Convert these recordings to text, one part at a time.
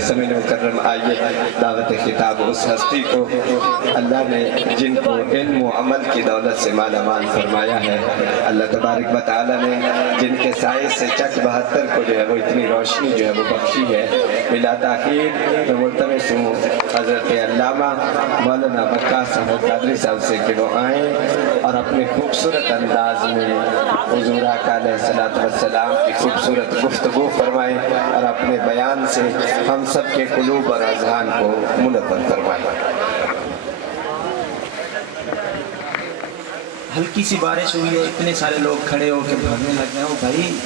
سمین مکرم آئیے دعوت خطاب اس ہستی کو اللہ نے جن کو علم و عمل کی دولت سے مالا مال فرمایا ہے، اللہ تبارک و تعالی نے جن کے سائے سے چک 72 کو جو ہے وہ اتنی روشنی جو ہے وہ بخشی ہے، بلا تاخیر میں ملتمس ہوں حضرت علامہ مولانا وقاص احمد قادری صاحب سے کہ وہ آئیں اور اپنے خوبصورت انداز میں حضور آقا علیہ الصلوۃ والسلام کی خوبصورت گفتگو فرمائیں اور اپنے بیان سے ہم سب کے قلوب اور اذہان کو منور فرمائیں۔ ہلکی سی بارش ہوئی ہے، اتنے سارے لوگ کھڑے ہو کے بھاگنے لگ گئے۔ بھائی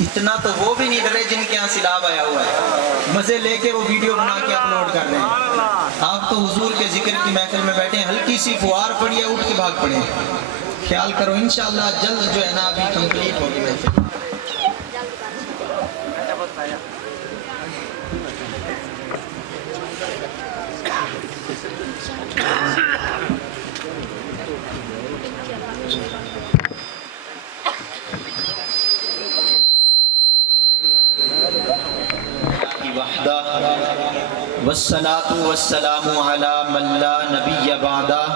اتنا تو وہ بھی نہیں ڈرے جن کے یہاں سیلاب آیا ہوا ہے، مزے لے کے وہ ویڈیو بنا کے اپلوڈ کر رہے ہیں۔ آپ تو حضور کے ذکر کی محفل میں بیٹھے ہیں، ہلکی سی فوار پڑی ہے اٹھ کے بھاگ پڑے۔ خیال کرو انشاءاللہ جلد جو ہے نا ابھی کمپلیٹ ہوگی محفل۔ والصلاة والسلام على من لا نبي بعده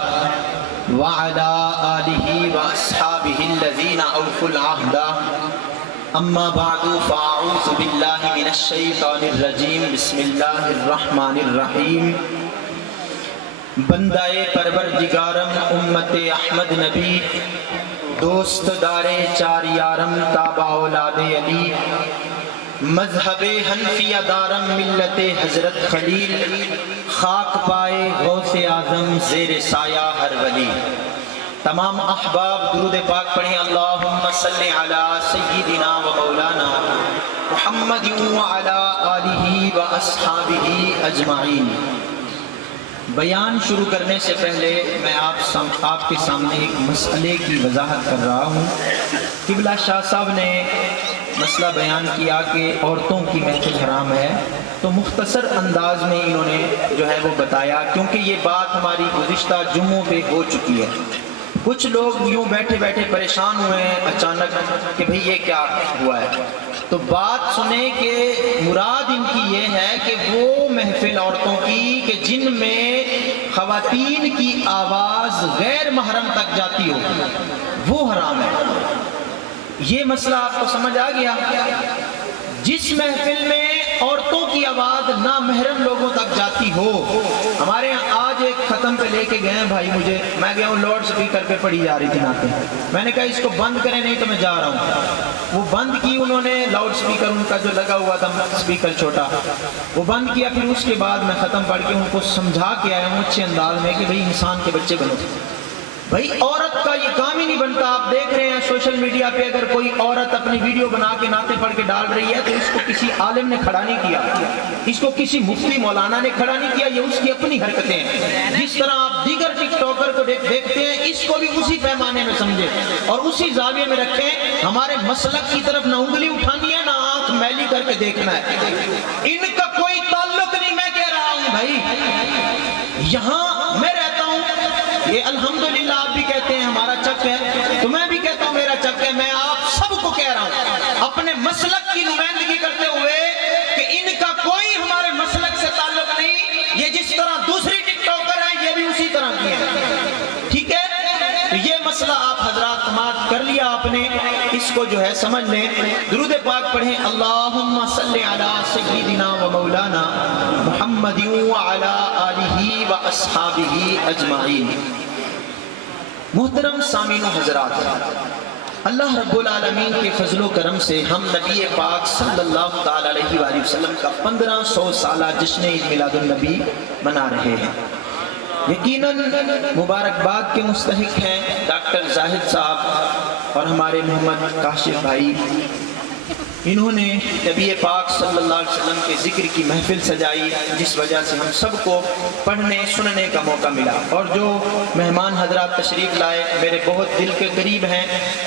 وعلى آله وأصحابه الذين أوفوا العهد أما بعد فأعوذ بالله من الشيطان الرجيم بسم الله الرحمن الرحيم۔ بندہ پروردگارم امت احمد نبی، دوست دار چار یارم تابع اولاد علی، مذہب حنفیہ دارم ملت حضرت خلیل، خاک پائے غوث اعظم زیر سایہ ہر ولی۔ تمام احباب درود پاک پڑھیں، اللہم صلی علی سیدنا و مولانا محمد وعلی آلہ و اصحابہ اجمعین۔ بیان شروع کرنے سے پہلے میں آپ کے سامنے ایک مسئلے کی وضاحت کر رہا ہوں۔ قبلہ شاہ صاحب نے مسئلہ بیان کیا کہ عورتوں کی محفل حرام ہے، تو مختصر انداز میں انہوں نے جو ہے وہ بتایا، کیونکہ یہ بات ہماری گزشتہ جمعوں پہ ہو چکی ہے۔ کچھ لوگ یوں بیٹھے بیٹھے پریشان ہوئے ہیں اچانک کہ بھئی یہ کیا ہوا ہے، تو بات سنیں کہ مراد ان کی یہ ہے کہ وہ محفل عورتوں کی کہ جن میں خواتین کی آواز غیر محرم تک جاتی ہو، وہ حرام ہے۔ یہ مسئلہ آپ کو سمجھ آ گیا؟ جس محفل میں عورتوں کی آواز نامحرم لوگوں تک جاتی ہو، ہمارے یہاں آج ایک ختم پہ لے کے گئے ہیں بھائی، میں گیا ہوں لاؤڈ سپیکر پہ پڑھی جا رہی تھی نعتیں، میں نے کہا اس کو بند کریں نہیں تو میں جا رہا ہوں۔ وہ بند کی انہوں نے، لاؤڈ سپیکر ان کا جو لگا ہوا تھا سپیکر چھوٹا، وہ بند کیا۔ پھر اس کے بعد میں ختم پڑھ کے ان کو سمجھا کے آیا ہوں اچھے انداز میں کہ بھئی انسان کے بچے بنو۔ بھئی عورت کا یہ کام ہی نہیں بنتا۔ آپ دیکھ رہے ہیں سوشل میڈیا پہ اگر کوئی عورت اپنی ویڈیو بنا کے نعتیں پڑھ کے ڈال رہی ہے تو اس کو کسی عالم نے کھڑا نہیں کیا، اس کو کسی مفتی مولانا نے کھڑا نہیں کیا، یہ اس کی اپنی حرکتیں ہیں۔ جس طرح آپ دیگر ٹک ٹاکر کو دیکھتے ہیں، اس کو بھی اسی پیمانے میں سمجھے اور اسی زاویے میں رکھیں۔ ہمارے مسلک کی طرف نہ انگلی اٹھانی ہے، نہ آنکھ میلی کر کے دیکھنا ہے۔ ان کا کوئی تعلق نہیں، میں کہہ رہا ہوں بھائی، یہاں میں رہتا ہوں، یہ الحمدللہ آپ بھی کہتے ہیں ہمارا چک ہے، تو میں بھی کہتا ہوں میرا چک ہے۔ میں آپ سب کو کہہ رہا ہوں اپنے مسلک کی نمائندگی کرتے ہوئے کہ ان کا کوئی ہمارے مسلک سے تعلق نہیں۔ یہ جس طرح دوسری ٹک ٹاکر ہیں یہ بھی اسی طرح کی ہیں، ٹھیک ہے؟ تو یہ مسئلہ آپ حضرات سماعت کر لیا آپ نے، اس کو جو ہے سمجھ لیں۔ درود پاک پڑھیں، اللہم صلی علی سیدنا و مولانا محمد وعلی آلہ و اصحابہ اجمعین۔ محترم سامعین و حضرات، اللہ رب العالمین کے فضل و کرم سے ہم نبی پاک صلی اللہ تعالی علیہ وآلہ وسلم کا 1500 سالہ جشن عید میلاد النبی منا رہے ہیں۔ یقیناً مبارکباد کے مستحق ہیں ڈاکٹر زاہد صاحب اور ہمارے محمد کاشف بھائی۔ انہوں نے نبی پاک صلی اللہ علیہ وسلم کے ذکر کی محفل سجائی، جس وجہ سے ہم سب کو پڑھنے سننے کا موقع ملا۔ اور جو مہمان حضرات تشریف لائے میرے بہت دل کے قریب ہیں،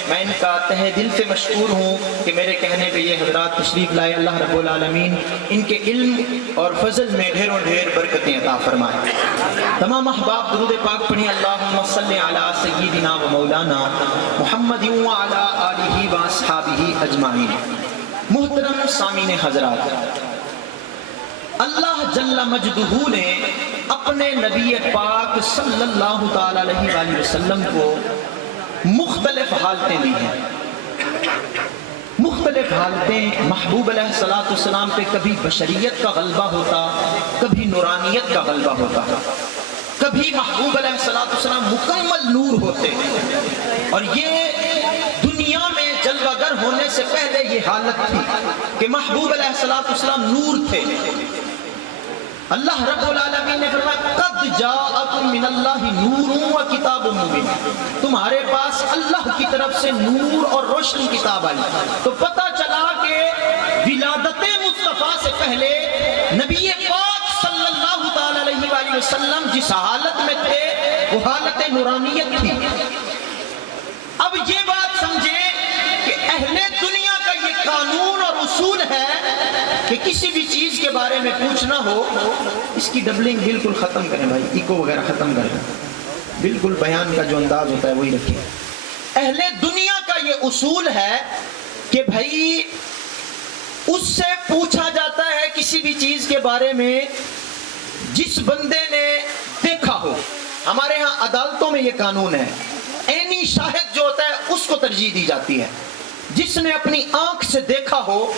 میں ان کا تہ دل سے مشکور ہوں کہ میرے کہنے پہ یہ حضرات تشریف لائے۔ اللہ رب العالمین ان کے علم اور فضل میں ڈھیروں ڈھیر برکتیں عطا فرمائے۔ تمام احباب درود پاک پڑھیں، اللہم صلی علی سیدنا و مولانا محمد وعلی آلہ و اصحابہ اجمعین۔ محترم سامعین حضرات، اللہ جل مجدہ نے اپنے نبی پاک صلی اللہ تعالی علیہ وآلہ وسلم کو مختلف حالتیں دی ہیں. مختلف حالتیں محبوب علیہ الصلوۃ والسلام پہ کبھی بشریت کا غلبہ ہوتا، کبھی نورانیت کا غلبہ ہوتا، کبھی محبوب علیہ الصلوۃ والسلام مکمل نور ہوتے. اور یہ دنیا میں جلوہ گر ہونے سے پہلے یہ حالت تھی کہ محبوب علیہ الصلوۃ والسلام نور تھے. اللہ رب العالمین نے فرمایا قد جاءکم من اللہ نور و کتاب مبین، تمہارے پاس اللہ کی طرف سے نور اور روشنی کتاب آئی. تو پتہ چلا کہ ولادت مصطفیٰ سے پہلے نبی پاک صلی اللہ تعالی علیہ وآلہ وسلم جس حالت میں تھے وہ حالت نورانیت تھی. اب یہ بات سمجھے کہ اہل دنیا کا یہ قانون اور اصول ہے کہ کسی بھی چیز کے بارے میں پوچھنا ہو اس کی ڈبلنگ بالکل ختم کریں بھائی، ایکو وغیرہ ختم کریں، بالکل بیان کا جو انداز ہوتا ہے وہی رکھیں. اہل دنیا کا یہ اصول ہے کہ بھائی اس سے پوچھا جاتا ہے کسی بھی چیز کے بارے میں جس بندے نے دیکھا ہو. ہمارے ہاں عدالتوں میں یہ قانون ہے، عینی شاہد جو ہوتا ہے اس کو ترجیح دی جاتی ہے. جس نے اپنی آنکھ سے دیکھا ہو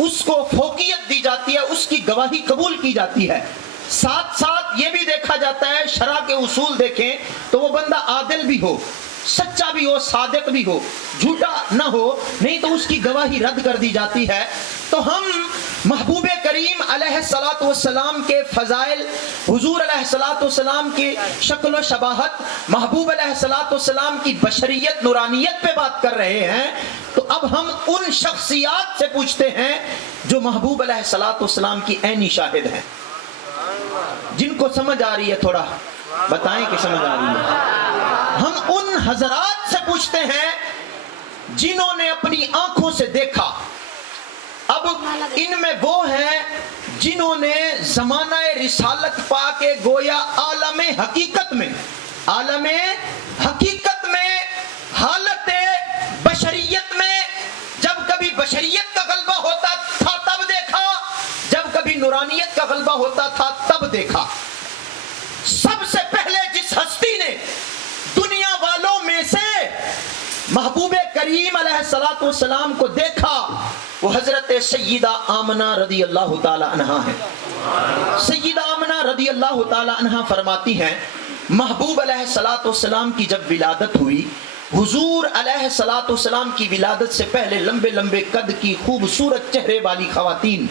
اس کو فوقیت دی جاتی ہے، اس کی گواہی قبول کی جاتی ہے. ساتھ ساتھ یہ بھی دیکھا جاتا ہے، شرع کے اصول دیکھیں تو وہ بندہ عادل بھی ہو، سچا بھی ہو، صادق بھی ہو، جھوٹا نہ ہو، نہیں تو اس کی گواہی رد کر دی جاتی ہے. تو ہم محبوب کریم علیہ الصلوۃ والسلام کے فضائل، حضور علیہ الصلوۃ والسلام کی شکل و شباہت، محبوب علیہ الصلوۃ والسلام کی بشریت، نورانیت پہ بات کر رہے ہیں. تو اب ہم ان شخصیات سے پوچھتے ہیں جو محبوب علیہ الصلوۃ والسلام کی عینی شاہد ہیں. جن کو سمجھ آ رہی ہے تھوڑا بتائیں کہ سمجھ آ رہی ہے. ہم ان حضرات سے پوچھتے ہیں جنہوں نے اپنی آنکھوں سے دیکھا. اب ان میں وہ ہیں جنہوں نے زمانہ رسالت پا کے گویا عالم حقیقت میں حالت بشریت میں جب کبھی بشریت کا غلبہ ہوتا تھا تب دیکھا، جب کبھی نورانیت کا غلبہ ہوتا تھا تب دیکھا. سب سے پہلے جس ہستی نے دنیا والوں میں سے محبوب کریم علیہ الصلوۃ والسلام کو دیکھا وہ حضرت سیدہ آمنہ رضی اللہ تعالی عنہا ہے. سیدہ آمنہ رضی اللہ تعالی عنہا فرماتی ہیں محبوب علیہ الصلوۃ والسلام کی جب ولادت ہوئی، حضور علیہ الصلوۃ والسلام کی ولادت سے پہلے لمبے لمبے قد کی خوبصورت چہرے والی خواتین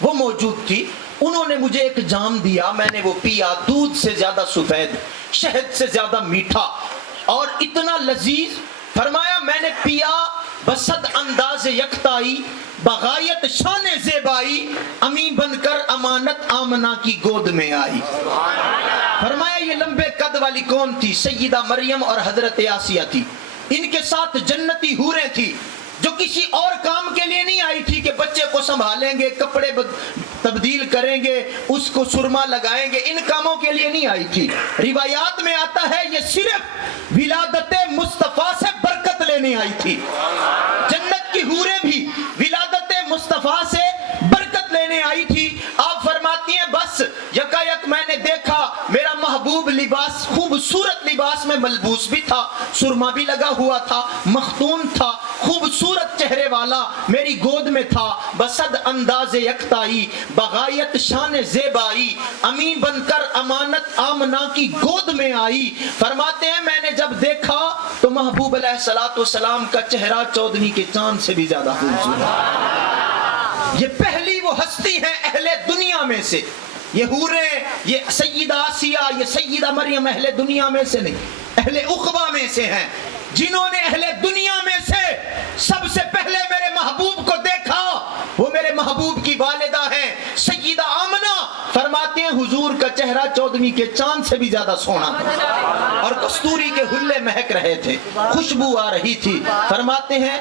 وہ موجود تھی. انہوں نے مجھے ایک جام دیا، میں نے وہ پیا، دودھ سے زیادہ سفید، شہد سے زیادہ میٹھا اور اتنا لذیذ. فرمایا میں نے پیا، بصد انداز یکتائی، بغایت شان زیبائی، امی بن کر امانت آمنہ کی گود میں آئی. فرمایا یہ لمبے قد والی کون تھی؟ سیدہ مریم اور حضرت آسیہ تھی. ان کے ساتھ جنتی حوریں تھی جو کسی اور کام کے لیے نہیں آئی تھی کہ بچے کو سنبھالیں گے، کپڑے تبدیل کریں گے، اس کو سرما لگائیں گے، ان کاموں کے لیے نہیں آئی تھی. روایات میں آتا ہے یہ صرف ولادت مصطفیٰ سے برکت لینے آئی تھی. جنت کی حوریں بھی ولادت مصطفیٰ سے برکت لینے آئی تھی. آپ فرماتی ہیں بس یکا یک میں نے دیکھا میرا محبوب لباس، خوبصورت لباس میں ملبوس بھی تھا، سرما بھی لگا ہوا تھا، مختون تھا، خوبصورت چہرے والا، میری گود میں تھا، بصد انداز یکتائی، بغایت شان زیبائی، امی بن کر امانت آمنہ کی گود میں آئی. فرماتے ہیں میں نے جب دیکھا تو محبوب علیہ الصلوۃ والسلام کا چہرہ چودھویں کے چاند سے بھی زیادہ خوبصورت. یہ پہلی وہ ہستی ہے اہل دنیا میں سے. یہ حوریں، یہ سیدہ آسیہ، یہ سیدہ مریم اہل دنیا میں سے نہیں، اہل عقبہ میں سے ہیں جنہوں نے اہل دنیا میں سے سب سے پہلے میرے محبوب کو دیکھا. وہ میرے محبوب کی والدہ ہیں سیدہ آمنہ. فرماتے ہیں حضور کا چہرہ چودھویں کے چاند سے بھی زیادہ سونا تھا اور کستوری کے حلے مہک رہے تھے، خوشبو آ رہی تھی. فرماتے ہیں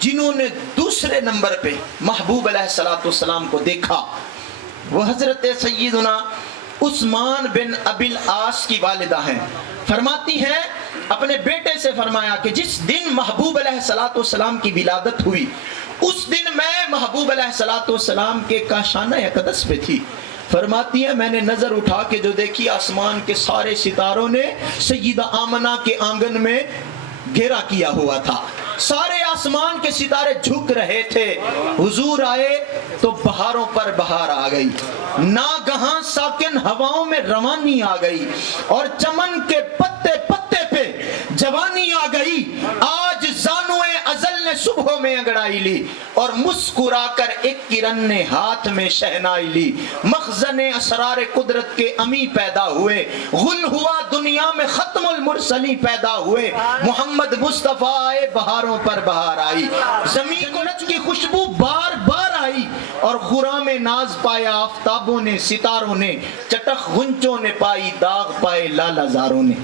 جنہوں نے دوسرے نمبر پہ محبوب علیہ الصلوۃ والسلام کو دیکھا وہ حضرت سیدنا عثمان بن ابی العاص کی والدہ ہیں. فرماتی ہیں اپنے بیٹے سے فرمایا کہ جس دن محبوب علیہ الصلوۃ والسلام کی ولادت ہوئی اس دن میں محبوب علیہ الصلوۃ والسلام کے کاشانہ اقدس پہ تھی. فرماتی ہے میں نے نظر اٹھا کے جو دیکھی آسمان کے سارے ستاروں نے سیدہ آمنہ کے آنگن میں گھیرا کیا ہوا تھا. سارے آسمان کے ستارے جھک رہے تھے. حضور آئے تو بہاروں پر بہار آ گئی, ناگہاں ساکن ہواؤں میں روانی آ گئی, اور چمن کے پتے پتے پہ جوانی آ گئی. آج زانوئے ازل نے صبح میں انگڑائی لی, اور مسکرا کر ایک کرن نے ہاتھ میں شہنائی لی. مخزن اسرار قدرت کے امی پیدا ہوئے, غل ہوا دنیا میں ختم المرسلی پیدا ہوئے. محمد مصطفیٰ آئے بہاروں پر بہار آئی, زمین کو نچ کی خوشبو بار بار آئی, اور خرام ناز پایا آفتابوں نے ستاروں نے, چٹخ غنچوں نے پائی داغ پائے لالا زاروں نے.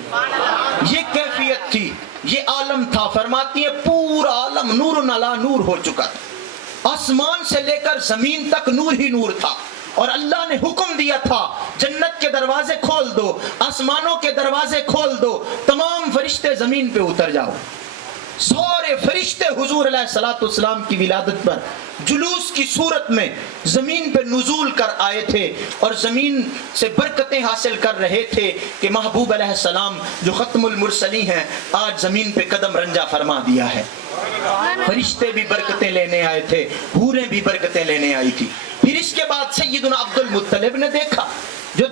یہ کیفیت تھی, یہ عالم تھا. فرماتی ہے پورا عالم نور نلا نور ہو چکا تھا, آسمان سے لے کر زمین تک نور ہی نور تھا. اور اللہ نے حکم دیا تھا جنت کے دروازے کھول دو, آسمانوں کے دروازے کھول دو, تمام فرشتے زمین پہ اتر جاؤ. سارے فرشتے حضور علیہ الصلوۃ والسلام کی ولادت پر جلوس کی صورت میں زمین پہ نزول کر آئے تھے, اور زمین سے برکتیں حاصل کر رہے تھے کہ محبوب علیہ السلام جو ختم المرسلی ہیں آج زمین پہ قدم رنجا فرما دیا ہے. فرشتے بھی برکتیں لینے آئے تھے, حوریں بھی برکتیں لینے آئی تھی. پھر اس کے بعد سیدنا عبد المطلب نے دیکھا, جو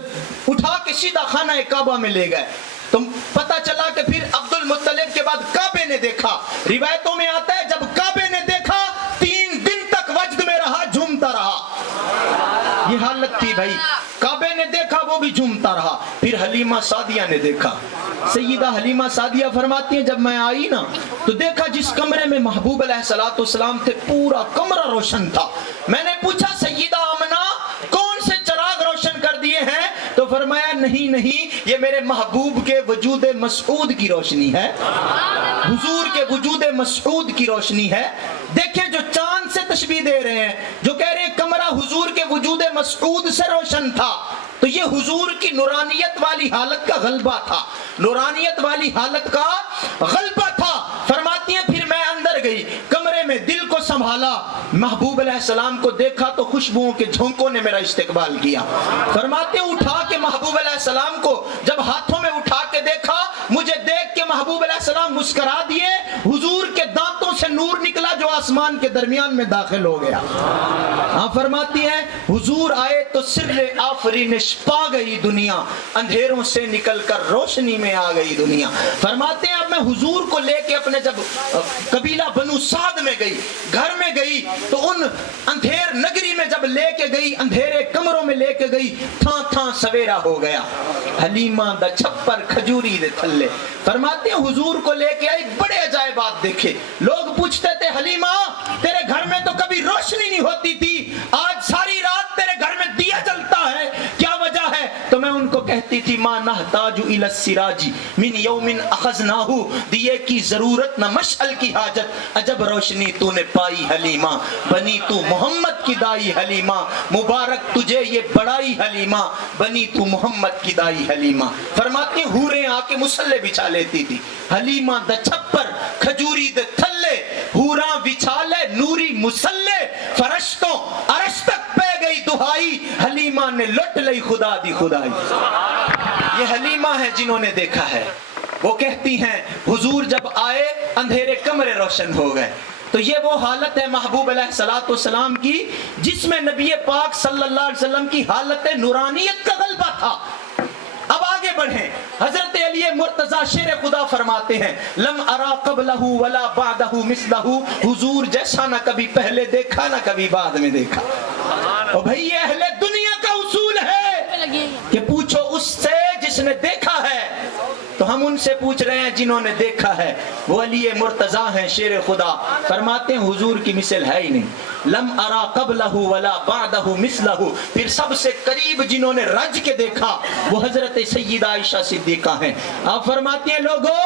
اٹھا کے سیدھا خانہ کعبہ میں لے گئے. تو پتہ چلا کہ پھر عبد المطلب کے بعد کعبے نے دیکھا. روایتوں میں آتا ہے جب کعبے نے دیکھا 3 دن تک وجد میں رہا, جھومتا رہا. یہ حالت تھی بھائی, کعبے نے دیکھا وہ بھی جھومتا رہا. پھر حلیمہ سعدیہ نے دیکھا. سیدہ حلیمہ سعدیہ فرماتی ہیں جب میں آئی نا تو دیکھا جس کمرے میں محبوب علیہ الصلوۃ والسلام تھے پورا کمرہ روشن تھا. میں نے پوچھا سیدہ آمنہ کون سے چراغ روشن کر دیے ہیں؟ تو فرمایا نہیں نہیں, یہ میرے محبوب کے وجود مسعود کی روشنی ہے, حضور کے وجود مسعود کی روشنی ہے. دیکھیں جو چاند سے تشبیہ دے رہے ہیں, جو کہہ رہے ہیں کمرہ حضور کے وجود مسعود سے روشن تھا, تو یہ حضور کی نورانیت والی حالت کا غلبہ تھا, نورانیت والی حالت کا غلبہ تھا. فرماتی ہیں پھر میں اندر گئی, کمرے میں دل کو سنبھالا, محبوب علیہ السلام کو دیکھا تو خوشبوؤں کے جھونکوں نے میرا استقبال کیا. فرماتے ہیں اٹھا کے محبوب علیہ السلام کو جب ہاتھوں میں اٹھا کے دیکھا, مجھے دیکھ کے محبوب علیہ السلام مسکرا دیے. حضور کے دانتوں سے نور نکلا جو آسمان کے درمیان میں داخل ہو گیا. ہاں فرماتی ہیں حضور آئے تو سر آفرینش پا گئی دنیا, اندھیروں سے نکل کر روشنی میں آ گئی دنیا. فرماتے ہیں اب میں حضور کو لے کے اپنے جب قبیلہ بنو سعد میں گئی, گھر میں گئی, تو ان اندھیر نگری میں جب لے کے گئی, اندھیرے کمروں میں لے کے گئی, تھاں تھاں سویرا ہو گیا. حلیمہ دا چھپر کھجوری دے تھلے. فرماتے ہیں حضور کو لے کے آئی, بڑے عجائبات دیکھے. لوگ پوچھتے تھے حلیمہ تیرے گھر میں تو کبھی روشنی نہیں ہوتی تھی, آج ساری رات تیرے گھر میں دیا جلتا ہے, کیا وجہ ہے؟ تو میں ان کو کہتی تھی ما نحتاج الی السراج من یوم اخذناہ, دیے کی ضرورت نہ مشعل کی حاجت. عجب روشنی تو نے پائی حلیمہ, بنی تو محمد کی دائی حلیمہ, مبارک تجھے یہ بڑائی حلیمہ, بنی تو محمد کی دائی حلیمہ. فرماتی ہیں حوریں آ کے مصلے بچھا لیتی تھی. حلیمہ دا چھپر کھجوری دے تھلے, حوراں بچھا لے نوری مصلے, فرشتوں عرش تک پہ گئی دہائی, حلیمہ نے لٹ لئی خدا دی خدائی. یہ حلیمہ ہے جنہوں نے دیکھا ہے. وہ کہتی ہیں حضور جب آئے اندھیرے کمرے روشن ہو گئے. تو یہ وہ حالت ہے محبوب علیہ الصلوۃ والسلام کی جس میں نبی پاک صلی اللہ علیہ وسلم کی حالت نورانیت کا غلبہ تھا. اب آگے بڑھیں. حضرت علی مرتضی شیر خدا فرماتے ہیں لم ارا قبلہ ولا بعدہ مثلہ, حضور جیسا نہ کبھی پہلے دیکھا نہ کبھی بعد میں دیکھا. اور بھئی یہ اہل دنیا کا اصول ہے کہ پوچھو اس سے جس نے دیکھا ہے. تو ہم ان سے پوچھ رہے ہیں جنہوں نے دیکھا ہے. وہ علی مرتضی ہیں شیر خدا, فرماتے ہیں حضور کی مثل ہے ہی نہیں. لم ارا قبلہ ولا بعدہ مثلہ, پھر سب سے قریب جنہوں نے رج کے دیکھا وہ حضرت سیدہ عائشہ صدیقہ ہیں. آپ فرماتی ہیں لوگو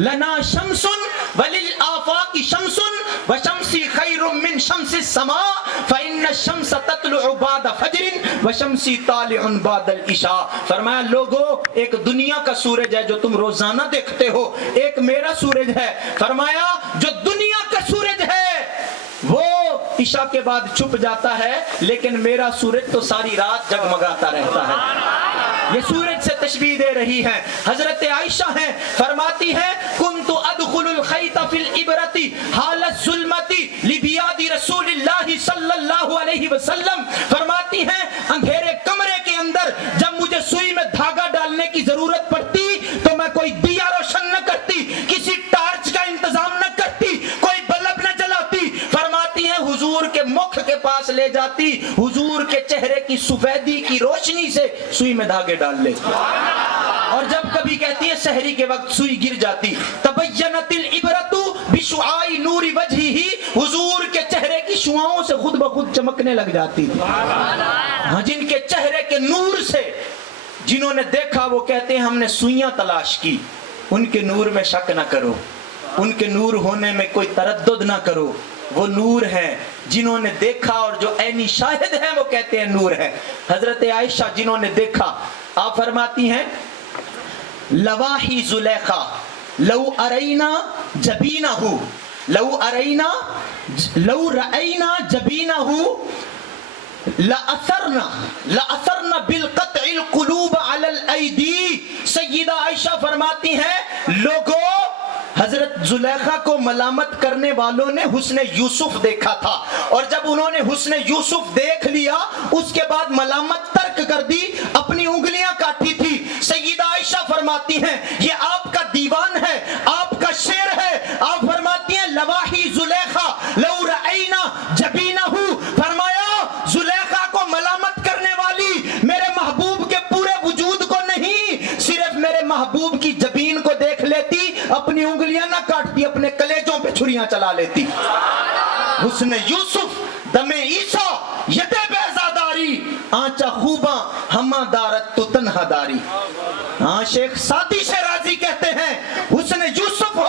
لنا شمس وللآفاق شمس وشمسی خیر من شمس السماء فإن الشمس تطلع بعد فجر وشمسی طالع بعد العشاء. فرمایا لوگو ایک دنیا کا سورج ہے جو تم روزانہ دیکھتے ہو, ایک میرا سورج ہے. فرمایا جو دنیا کا سورج ہے وہ عشاء کے بعد چھپ جاتا ہے لیکن میرا سورج تو ساری رات جگمگاتا رہتا ہے۔ یہ سورج سے تشبیہ دے رہی ہے۔ حضرت عائشہ ہیں، فرماتی ہیں کنت ادخل الخیط فی الابرۃ حال الظلمۃ لبیاض رسول اللہ صلی اللہ علیہ وسلم، فرماتی ہیں اندھیرے کمرے کے اندر جب مجھے سوئی میں دھاگا ڈالنے کی ضرورت پڑتی تو میں کوئی دیا روشن نہ کرتی، کسی ٹارچ کا انتظام نہ کرتی، کوئی بلب نہ جلاتی، فرماتی ہیں حضور کے مکھ کے پاس لے جاتی، حضور کے چہرے کی سفیدی کی روشنی سے سوئی میں دھاگے ڈال لیتی، اور جب کبھی کہتی ہے سحری کے وقت سوئی گر جاتی، تبینت العبرۃ بشعاع نور وجہہ، حضور کے چہرے کی شعاؤں سے خود بخود چمکنے لگ جاتی تھی۔ ہاں، جن کے چہرے کے نور سے جنہوں نے دیکھا وہ کہتے ہیں ہم نے سوئیاں تلاش کی، ان کے نور میں شک نہ کرو، ان کے نور ہونے میں کوئی تردد نہ کرو، وہ نور ہیں۔ جنہوں نے دیکھا اور جو عینی شاہد ہیں وہ کہتے ہیں نور ہے۔ حضرت عائشہ جنہوں نے دیکھا، آپ فرماتی ہیں لواحی زلیخا لو ارینا جبینہ، لو رأینا جبینہ لأثرنا بالقطع القلوب علی الایدی۔ سیدہ عائشہ فرماتی ہیں لوگوں، حضرت زلیخا کو ملامت کرنے والوں نے حسن یوسف دیکھا تھا، اور جب انہوں نے حسن یوسف دیکھ لیا اس کے بعد ملامت ترک کر دی، اپنی انگلیاں کاٹی تھی۔ سیدہ عائشہ فرماتی ہیں یہ آپ کا دیوان ہے، آپ کا شعر ہے۔ آپ فرماتی ہیں لواحی زلیخا لو رأینا جبینہ، فرمایا زلیخا کو ملامت کرنے والی میرے محبوب کے پورے وجود کو نہیں، صرف میرے محبوب کی جبین کو دیکھ لیتی، اپنی انگلیاں نہ کاٹتی، اپنے کلیجوں پہ چھریاں چلا لیتی۔ حسن یوسف دم عیسیٰ ید بیضاداری، آنچہ خوباں ہمہ دارت تو تنہا داری۔ ہاں، شیخ سعدی شیرازی کہتے ہیں حسن یوسف ہو،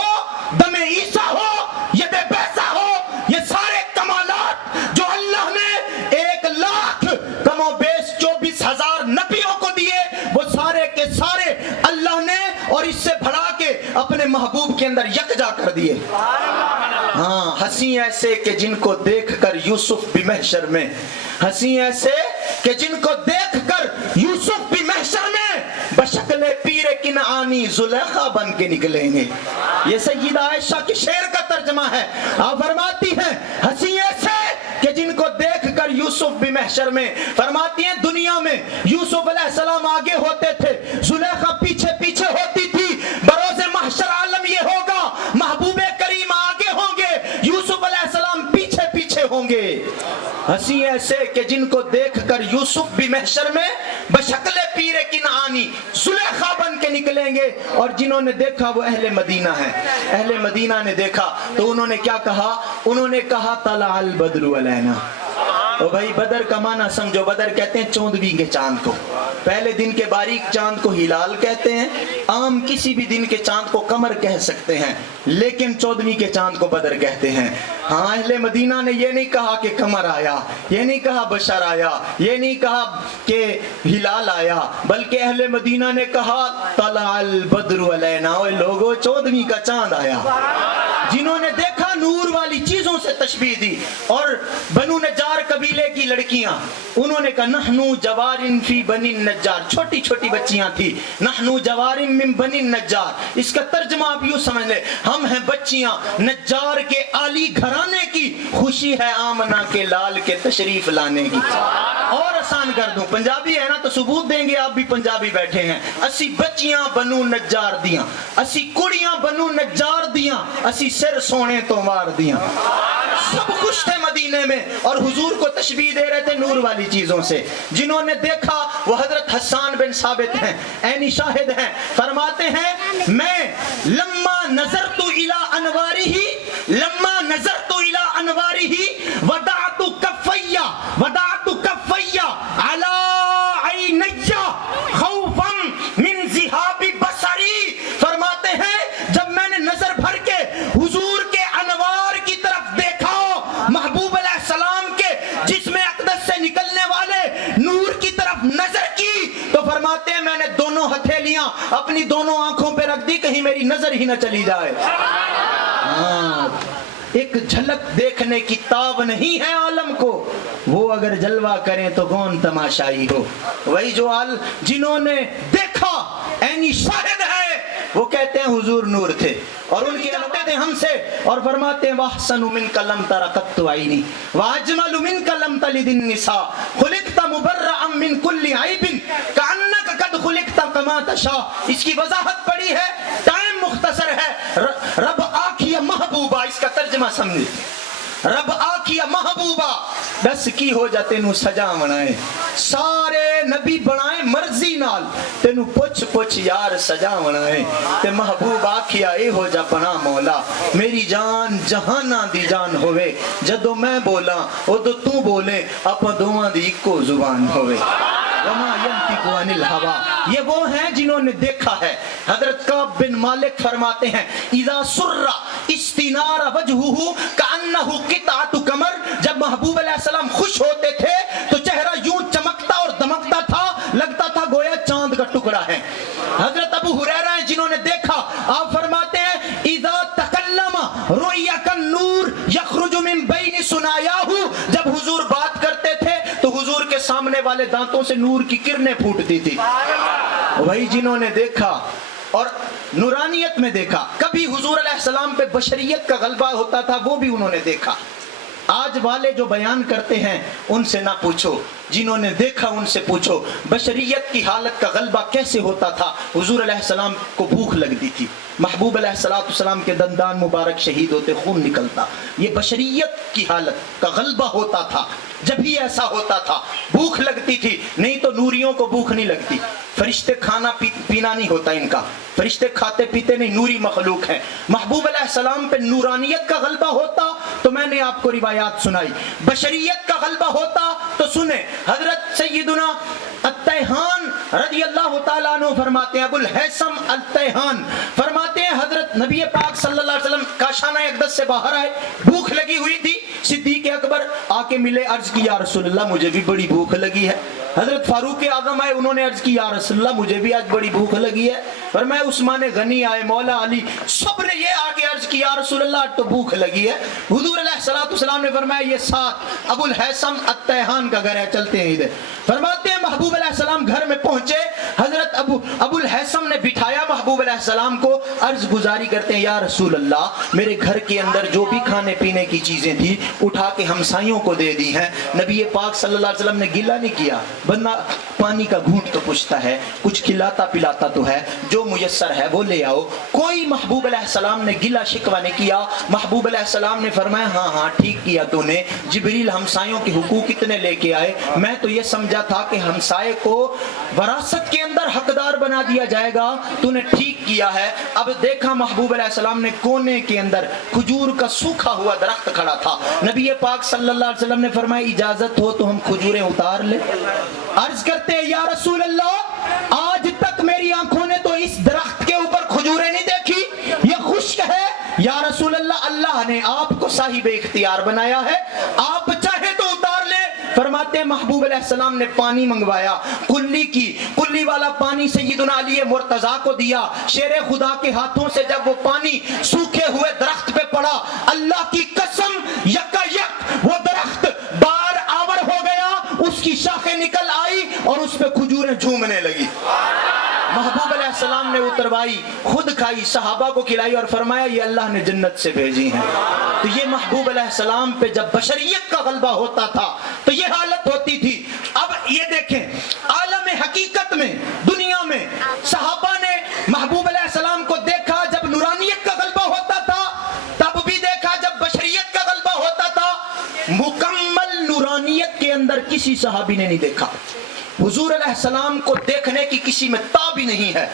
دم عیسیٰ ہو، ید بیضا ہو، یہ سارے کمالات جو اللہ نے 1,00,000 کم و بیش 24,000 نبیوں کو دیے، وہ سارے کے سارے اللہ نے اور اس سے بڑھا کے اپنے محبوب کے اندر یکجا کر دیے۔ ہاں، ہنسی ایسے کہ جن کو دیکھ کر یوسف بھی محشر میں، ہنسی ایسے کہ جن کو دیکھ کر یوسف بھی محشر میں بشکل پیر کنعانی زلیخا بن کے نکلیں گے۔ یہ سیدہ عائشہ کے شعر کا ترجمہ ہے۔ آپ فرماتی ہیں ہنسی ایسے کہ جن کو دیکھ کر یوسف بھی محشر میں، فرماتی ہیں دنیا میں یوسف علیہ السلام آگے ہوتے تھے، زلیخا پیچھے پیچھے ہوتی تھی، بروز محشر عالم یہ ہوگا محبوب کریم آگے ہوں گے، یوسف علیہ السلام پیچھے پیچھے ہوں گے۔ ہنسی ایسے کہ جن کو دیکھ کر یوسف بھی محشر میں بشکل پیر کنعانی زلیخا بن کے نکلیں گے، اور جنہوں نے دیکھا وہ اہل مدینہ ہیں۔ اہل مدینہ نے دیکھا تو انہوں نے کیا کہا؟ انہوں نے کہا طلع البدر علینا۔ تو بھائی بدر کا معنی سمجھو، بدر کہتے ہیں 14ویں کے چاند کو، پہلے دن کے باریک چاند کو ہلال کہتے ہیں، عام کسی بھی دن کے چاند کو قمر کہہ سکتے ہیں، لیکن 14ویں کے چاند کو بدر کہتے ہیں۔ ہاں، اہل مدینہ نے یہ نہیں کہا کہ قمر آیا، یہ نہیں کہا بشر آیا، یہ نہیں کہا کہ ہلال آیا، بلکہ اہل مدینہ نے کہا طلع البدر علینا، اوے لوگوں 14ویں کا چاند آیا۔ جنہوں نے دیکھا نور والی چیزوں سے تشبیہ دی۔ اور بنو نجار قبیلے کی لڑکیاں، انہوں نے کہا نحنو جوارن فی بنی النجار، چھوٹی چھوٹی بچیاں تھی، نحنو جوارن من بنی النجار، اس کا ترجمہ آپ یوں سمجھ لیں ہم ہیں بچیاں نجار کے عالی گھرانے کی، خوشی ہے آمنہ کے لال کے تشریف لانے کی۔ اور آسان کر دوں، پنجابی ہے نا تو ثبوت دیں گے، آپ بھی پنجابی بیٹھے ہیں، اسی بچیاں بنو نجار دیاں، اسی کڑیاں بنو نجار دیاں، اسی سر سونے تو مار دیاں۔ سب خوش تھے مدینے میں اور حضور کو تشبیہ دے رہے تھے نور والی چیزوں سے۔ جنہوں نے دیکھا وہ حضرت حسان بن ثابت ہیں، عینی شاہد ہیں، فرماتے ہیں میں لما نظرت الی انوارہ، لما نظرت الی انوارہ وضعت کفی علی عینی خوفا من ذہاب بصری۔ فرماتے ہیں جب میں نے نظر بھر کے حضور کے انوار کی طرف دیکھا، محبوب علیہ السلام کے جسم اقدس سے نکلنے والے نور کی طرف نظر کی، تو فرماتے ہیں میں نے دونوں ہتھیلیاں اپنی دونوں آنکھوں پہ رکھ دی، کہیں میری نظر ہی نہ چلی جائے۔ ایک جھلک دیکھنے کی تاب نہیں ہے عالم کو، وہ اگر جلوہ کریں تو کون تماشائی ہو۔ وہی جو جنہوں نے دیکھا عینی شاہد ہے، وہ کہتے ہیں حضور نور تھے، اور ان کی کہتے تھے ہم سے، اور فرماتے ہیں وَأَحْسَنُ مِنْكَ لَمْ تَرَ قَطُّ عَيْنِي وَأَجْمَلُ مِنْكَ لَمْ تَلِدِ النِّسَاءُ خُلِقْتَ مُبَرَّأً مِنْ كُلِّ عَيْبٍ كَأَنَّكَ قَدْ خُلِقْتَ كَمَا تَشَاءُ۔ اس کی وضاحت پڑی ہے، ٹائم مختصر ہے۔ رب آکھیا محبوبہ، اس کا ترجمہ سمجھے، رب آکھیا محبوبہ دس کی ہو جا تینو سجا بنائے، سارے نبی بنائے مرضی نال، تینو پوچھ پوچھ یار سجا بنائے، تے محبوب آکھیا اے ہو جا پنا مولا، میری جان جہانا دی جان ہوئے، جدو میں بولا ادو تو بولے، اپا دوواں دی اکو زبان ہوئے۔ وما ينطق عن الهوى، یہ وہ ہیں جنہوں نے دیکھا ہے۔ حضرت کعب بن مالک فرماتے ہیں اذا سر استنار وجهه كأنه قطعة قمر، جب محبوب علیہ السلام خوش ہوتے تھے تو چہرہ یوں چمکتا اور دمکتا تھا، لگتا تھا گویا چاند کا ٹکڑا ہے۔ حضرت ابو ہریرہ ہیں جنہوں نے دیکھا، آپ فرماتے ہیں اذا تکلم رؤیا کالنور یخرج من بین ثنایاہ، جب حضور بات کرتے تھے تو حضور کے سامنے والے دانتوں سے نور کی کرنیں پھوٹتی تھی۔ وہی جنہوں نے دیکھا اور نورانیت میں دیکھا، کبھی حضور علیہ السلام پہ بشریت کا غلبہ ہوتا تھا، وہ بھی انہوں نے دیکھا۔ آج والے جو بیان کرتے ہیں ان سے نہ پوچھو، جنہوں نے دیکھا ان سے پوچھو بشریت کی حالت کا غلبہ کیسے ہوتا تھا۔ حضور علیہ السلام کو بھوک لگتی تھی، محبوب علیہ السلام کے دندان مبارک شہید ہوتے، خون نکلتا، یہ بشریت کی حالت کا غلبہ ہوتا تھا۔ جب ہی ایسا ہوتا تھا بھوک لگتی تھی، نہیں تو نوریوں کو بھوک نہیں لگتی۔ فرشتے کھانا پینا نہیں ہوتا ان کا، فرشتے کھاتے پیتے نہیں، نوری مخلوق ہیں۔ محبوب علیہ السلام پہ نورانیت کا غلبہ ہوتا تو میں نے آپ کو روایات سنائی، بشریت کا غلبہ ہوتا تو سنیں۔ حضرت سیدنا التیہان رضی اللہ تعالیٰ عنہ فرماتے ہیں، ابو الحیثم التیہان فرماتے ہیں حضرت نبی پاک صلی اللہ علیہ وسلم کاشانہ اقدس سے باہر آئے، بھوک لگی ہوئی تھی، صدیق اکبر آ کے ملے، عرض کی یا رسول اللہ مجھے بھی بڑی بھوک لگی ہے۔ حضرت فاروق اعظم آئے، انہوں نے عرض کی یا رسول اللہ مجھے بھی آج بڑی بھوک لگی ہے۔ فرمایا عثمان غنی آئے، مولا علی، سب نے یہ آ کے عرض کی یا رسول اللہ آج تو بھوک لگی ہے۔ حضور علیہ السلام نے فرمایا یہ ساتھ ابو الحیثم التیہان کا گھر ہے، چلتے ہیں ادھر۔ فرماتے ہیں محبوب علیہ السلام گھر میں پہنچے، حضرت ابو الحیثم نے بٹھایا محبوب علیہ السلام کو، عرض گزاری کرتے ہیں یا رسول اللہ میرے گھر کے اندر جو بھی کھانے پینے کی چیزیں تھی اٹھا کے ہمسائیوں کو دے دی ہیں۔ نبی پاک صلی اللہ علیہ وسلم نے گلہ نہیں کیا، بندہ پانی کا گھونٹ تو پوچھتا ہے، کچھ کھلاتا پلاتا تو ہے، جو میسر ہے وہ لے آؤ۔ کوئی محبوب علیہ السلام نے گلہ شکوہ نہیں کیا۔ محبوب علیہ السلام نے فرمایا ہاں ہاں ٹھیک کیا تو نے، جبریل ہمسایوں کے حقوق کتنے لے کے آئے، میں تو یہ سمجھا تھا کہ ہمسائے کو وراثت کے اندر حقدار بنا دیا جائے گا، تو نے ٹھیک کیا ہے۔ اب دیکھا محبوب علیہ السلام نے کونے کے اندر کھجور کا سوکھا ہوا درخت کھڑا تھا، نبی پاک صلی اللہ علیہ وسلم نے فرمایا اجازت ہو تو ہم کھجوریں اتار لیں۔ عرض کرتے ہیں یا رسول اللہ آج تک میری آنکھوں نے تو اس درخت کے اوپر کھجوریں نہیں دیکھی، یہ خشک ہے۔ یا رسول اللہ اللہ نے آپ کو صاحب اختیار بنایا ہے، آپ چاہے تو اتار لیں۔ فرماتے ہیں محبوب علیہ السلام نے پانی منگوایا، کلی والا پانی سیدنا علی مرتضیٰ کو دیا۔ شیر خدا کے ہاتھوں سے جب وہ پانی سوکھے ہوئے درخت پہ پڑا، اللہ کی قسم یکا یک وہ درخت بار آور ہو گیا، اس کی شاخیں نکل آئی اور اس پہ کھجوریں جھومنے لگی۔ محبوب علیہ السلام نے اتروائی، خود کھائی، صحابہ کو کھلائی اور فرمایا یہ اللہ نے جنت سے بھیجی ہیں۔ تو یہ محبوب علیہ السلام پہ جب بشریت کا غلبہ ہوتا تھا تو یہ حالت ہوتی تھی۔ اب یہ دیکھیں عالم حقیقت میں، دنیا میں صحابہ نے محبوب علیہ السلام کو دیکھا جب نورانیت کا غلبہ ہوتا تھا، تب بھی دیکھا جب بشریت کا غلبہ ہوتا تھا۔ مکمل نورانیت کے اندر کسی صحابی نے نہیں دیکھا، حضور علیہ السلام کو دیکھنے کی کسی میں تاب ہی نہیں ہے۔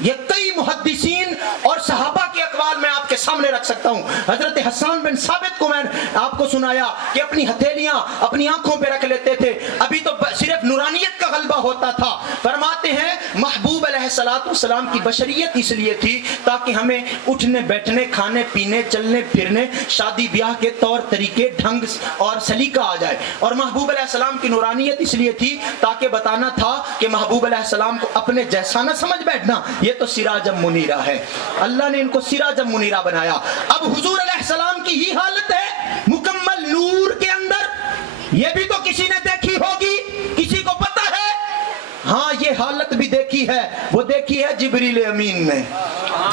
یہ کئی محدثین اور صحابہ کے اقوال میں آپ کے سامنے رکھ سکتا ہوں۔ حضرت حسان بن ثابت کو میں آپ کو سنایا کہ اپنی ہتھیلیاں اپنی آنکھوں پہ رکھ لیتے تھے، ابھی تو صرف نورانیت کا غلبہ ہوتا تھا۔ فرماتے ہیں محبوب علیہ السلام کی بشریت اس لیے تھی تاکہ ہمیں اٹھنے بیٹھنے کھانے پینے چلنے پھرنے شادی بیاہ کے طور طریقے ڈھنگ اور سلیقہ آ جائے، اور محبوب علیہ السلام کی نورانیت اس لیے تھی تاکہ بتانا تھا کہ محبوب علیہ السلام کو اپنے جیسا نہ سمجھ بیٹھنا، یہ تو سراجم منیرہ ہے، اللہ نے ان کو سراجم منیرہ بنایا۔ اب حضور علیہ السلام کی ہی حالت یہ بھی تو کسی نے دیکھی ہوگی, کسی کو پتا ہے؟ ہاں یہ حالت بھی دیکھی ہے, وہ دیکھی ہے جبریل امین نے.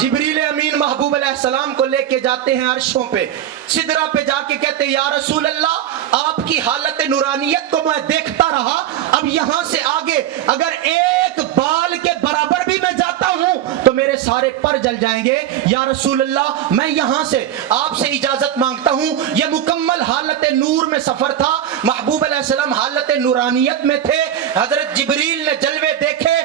جبریل امین محبوب علیہ السلام کو لے کے جاتے ہیں عرشوں پہ, سدرہ پہ جا کے کہتے ہیں یا رسول اللہ آپ کی حالت نورانیت کو میں دیکھتا رہا, اب یہاں سے آگے اگر ایک بال کے برابر بھی میں جاتا ہوں تو میرے سارے پر جل جائیں گے. یا رسول اللہ میں یہاں سے آپ سے اجازت مانگتا ہوں. یہ مکمل حالت نور میں سفر تھا, محبوب علیہ السلام حالت نورانیت میں تھے. حضرت جبریل نے جلوے دیکھے,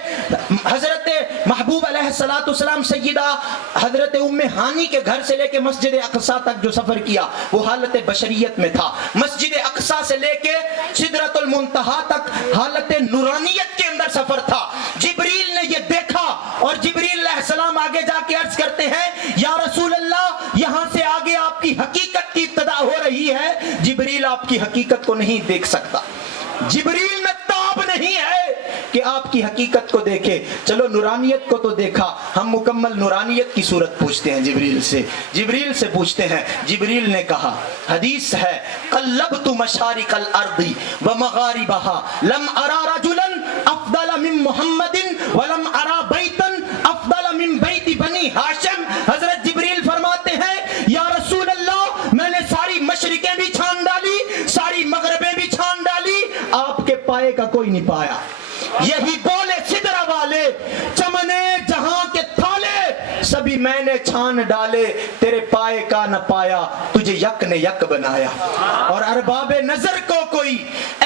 حضرت محبوب علیہ السلام سیدہ حضرت ام ہانی کے گھر سے لے کے مسجد اقصی تک جو سفر کیا وہ حالت بشریت میں تھا. مسجد اقصی سے لے کے سدرۃ المنتہا تک حالت نورانیت کے اندر سفر تھا. جبریل نے یہ دیکھا اور جبریل علیہ السلام آگے جا کے عرض کرتے ہیں یا رسول اللہ یہاں سے آگے آپ کی حقیقت کی ابتدا ہو رہی ہے. جبریل آپ کی حقیقت کو نہیں دیکھ سکتا, جبریل میں تاب نہیں ہے کہ آپ کی حقیقت کو دیکھے. چلو نورانیت کو تو دیکھا, ہم مکمل نورانیت کی صورت پوچھتے ہیں جبریل سے. جبریل سے پوچھتے ہیں, جبریل نے کہا, حدیث ہے قلبت مشارق الارض ومغاربها لم ارى رجلا افضل من محمد ولم ارى بیتا افضل من بیت بنی ہاشم. حضرت جبریل فرماتے ہیں یا رسول اللہ میں نے ساری مشرقیں بھی چھان ڈالی, ساری مغربیں بھی چھان ڈالی, آپ کے پائے کا کوئی نہیں پایا. یہی بولے سدرہ والے, چمنے جہاں کے تھالے سبھی میں نے چھان ڈالے, تیرے پائے کا نہ پایا, تجھے یک نے یک بنایا. اور ارباب نظر کو کوئی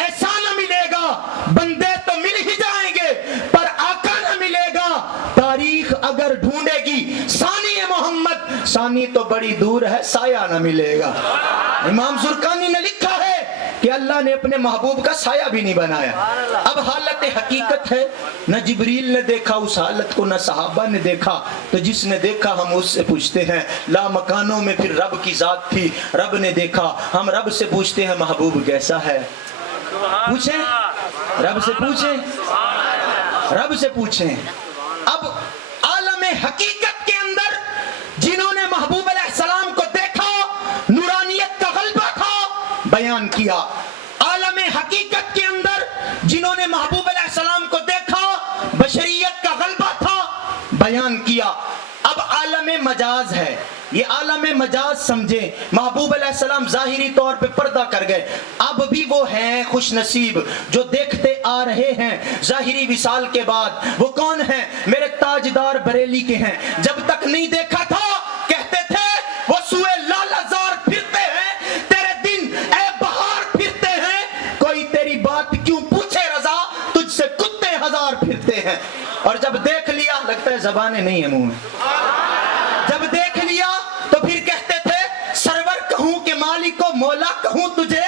ایسا نہ ملے گا, بندے تو مل ہی جائیں گے پر آقا نہ ملے گا. تاریخ اگر ڈھونڈے گی ثانی محمد, ثانی تو بڑی دور ہے, سایہ نہ ملے گا. امام زرقانی نے لکھا ہے کہ اللہ نے اپنے محبوب کا سایہ بھی نہیں بنایا. اب حالت حقیقت ہے, نہ جبریل نے دیکھا اس حالت کو, نہ صحابہ نے دیکھا, تو جس نے دیکھا ہم اس سے پوچھتے ہیں. لا مکانوں میں پھر رب کی ذات تھی, رب نے دیکھا, ہم رب سے پوچھتے ہیں محبوب کیسا ہے. پوچھیں رب سے, پوچھیں رب سے پوچھیں. اب عالم حقیقت کے اندر جنہوں نے محبوب علیہ السلام کو دیکھا, نورانیت کا غلبہ تھا, بیان کیا. عالم حقیقت کے اندر جنہوں نے محبوب علیہ السلام کو دیکھا, بشریت کا غلبہ تھا, بیان کیا. اب عالم مجاز ہے, یہ عالم مجاز سمجھیں. محبوب علیہ السلام ظاہری طور پہ پردہ کر گئے, اب بھی وہ ہیں خوش نصیب جو دیکھتے آ رہے ہیں ظاہری وصال کے بعد. وہ کون ہیں؟ میرے تاجدار بریلی کے ہیں. جب تک نہیں دیکھا تھا کہتے تھے وہ سوئے لالا زار پھرتے ہیں, تیرے دن اے بہار پھرتے ہیں, کوئی تیری بات کیوں پوچھے رضا, تجھ سے کتے ہزار پھرتے ہیں. اور جب دیکھ لیا لگتا ہے زبانیں نہیں ہیں منہ میں, جب دیکھ لیا تو پھر کہتے تھے سرور کہوں کہ مالک کو مولا کہوں تجھے,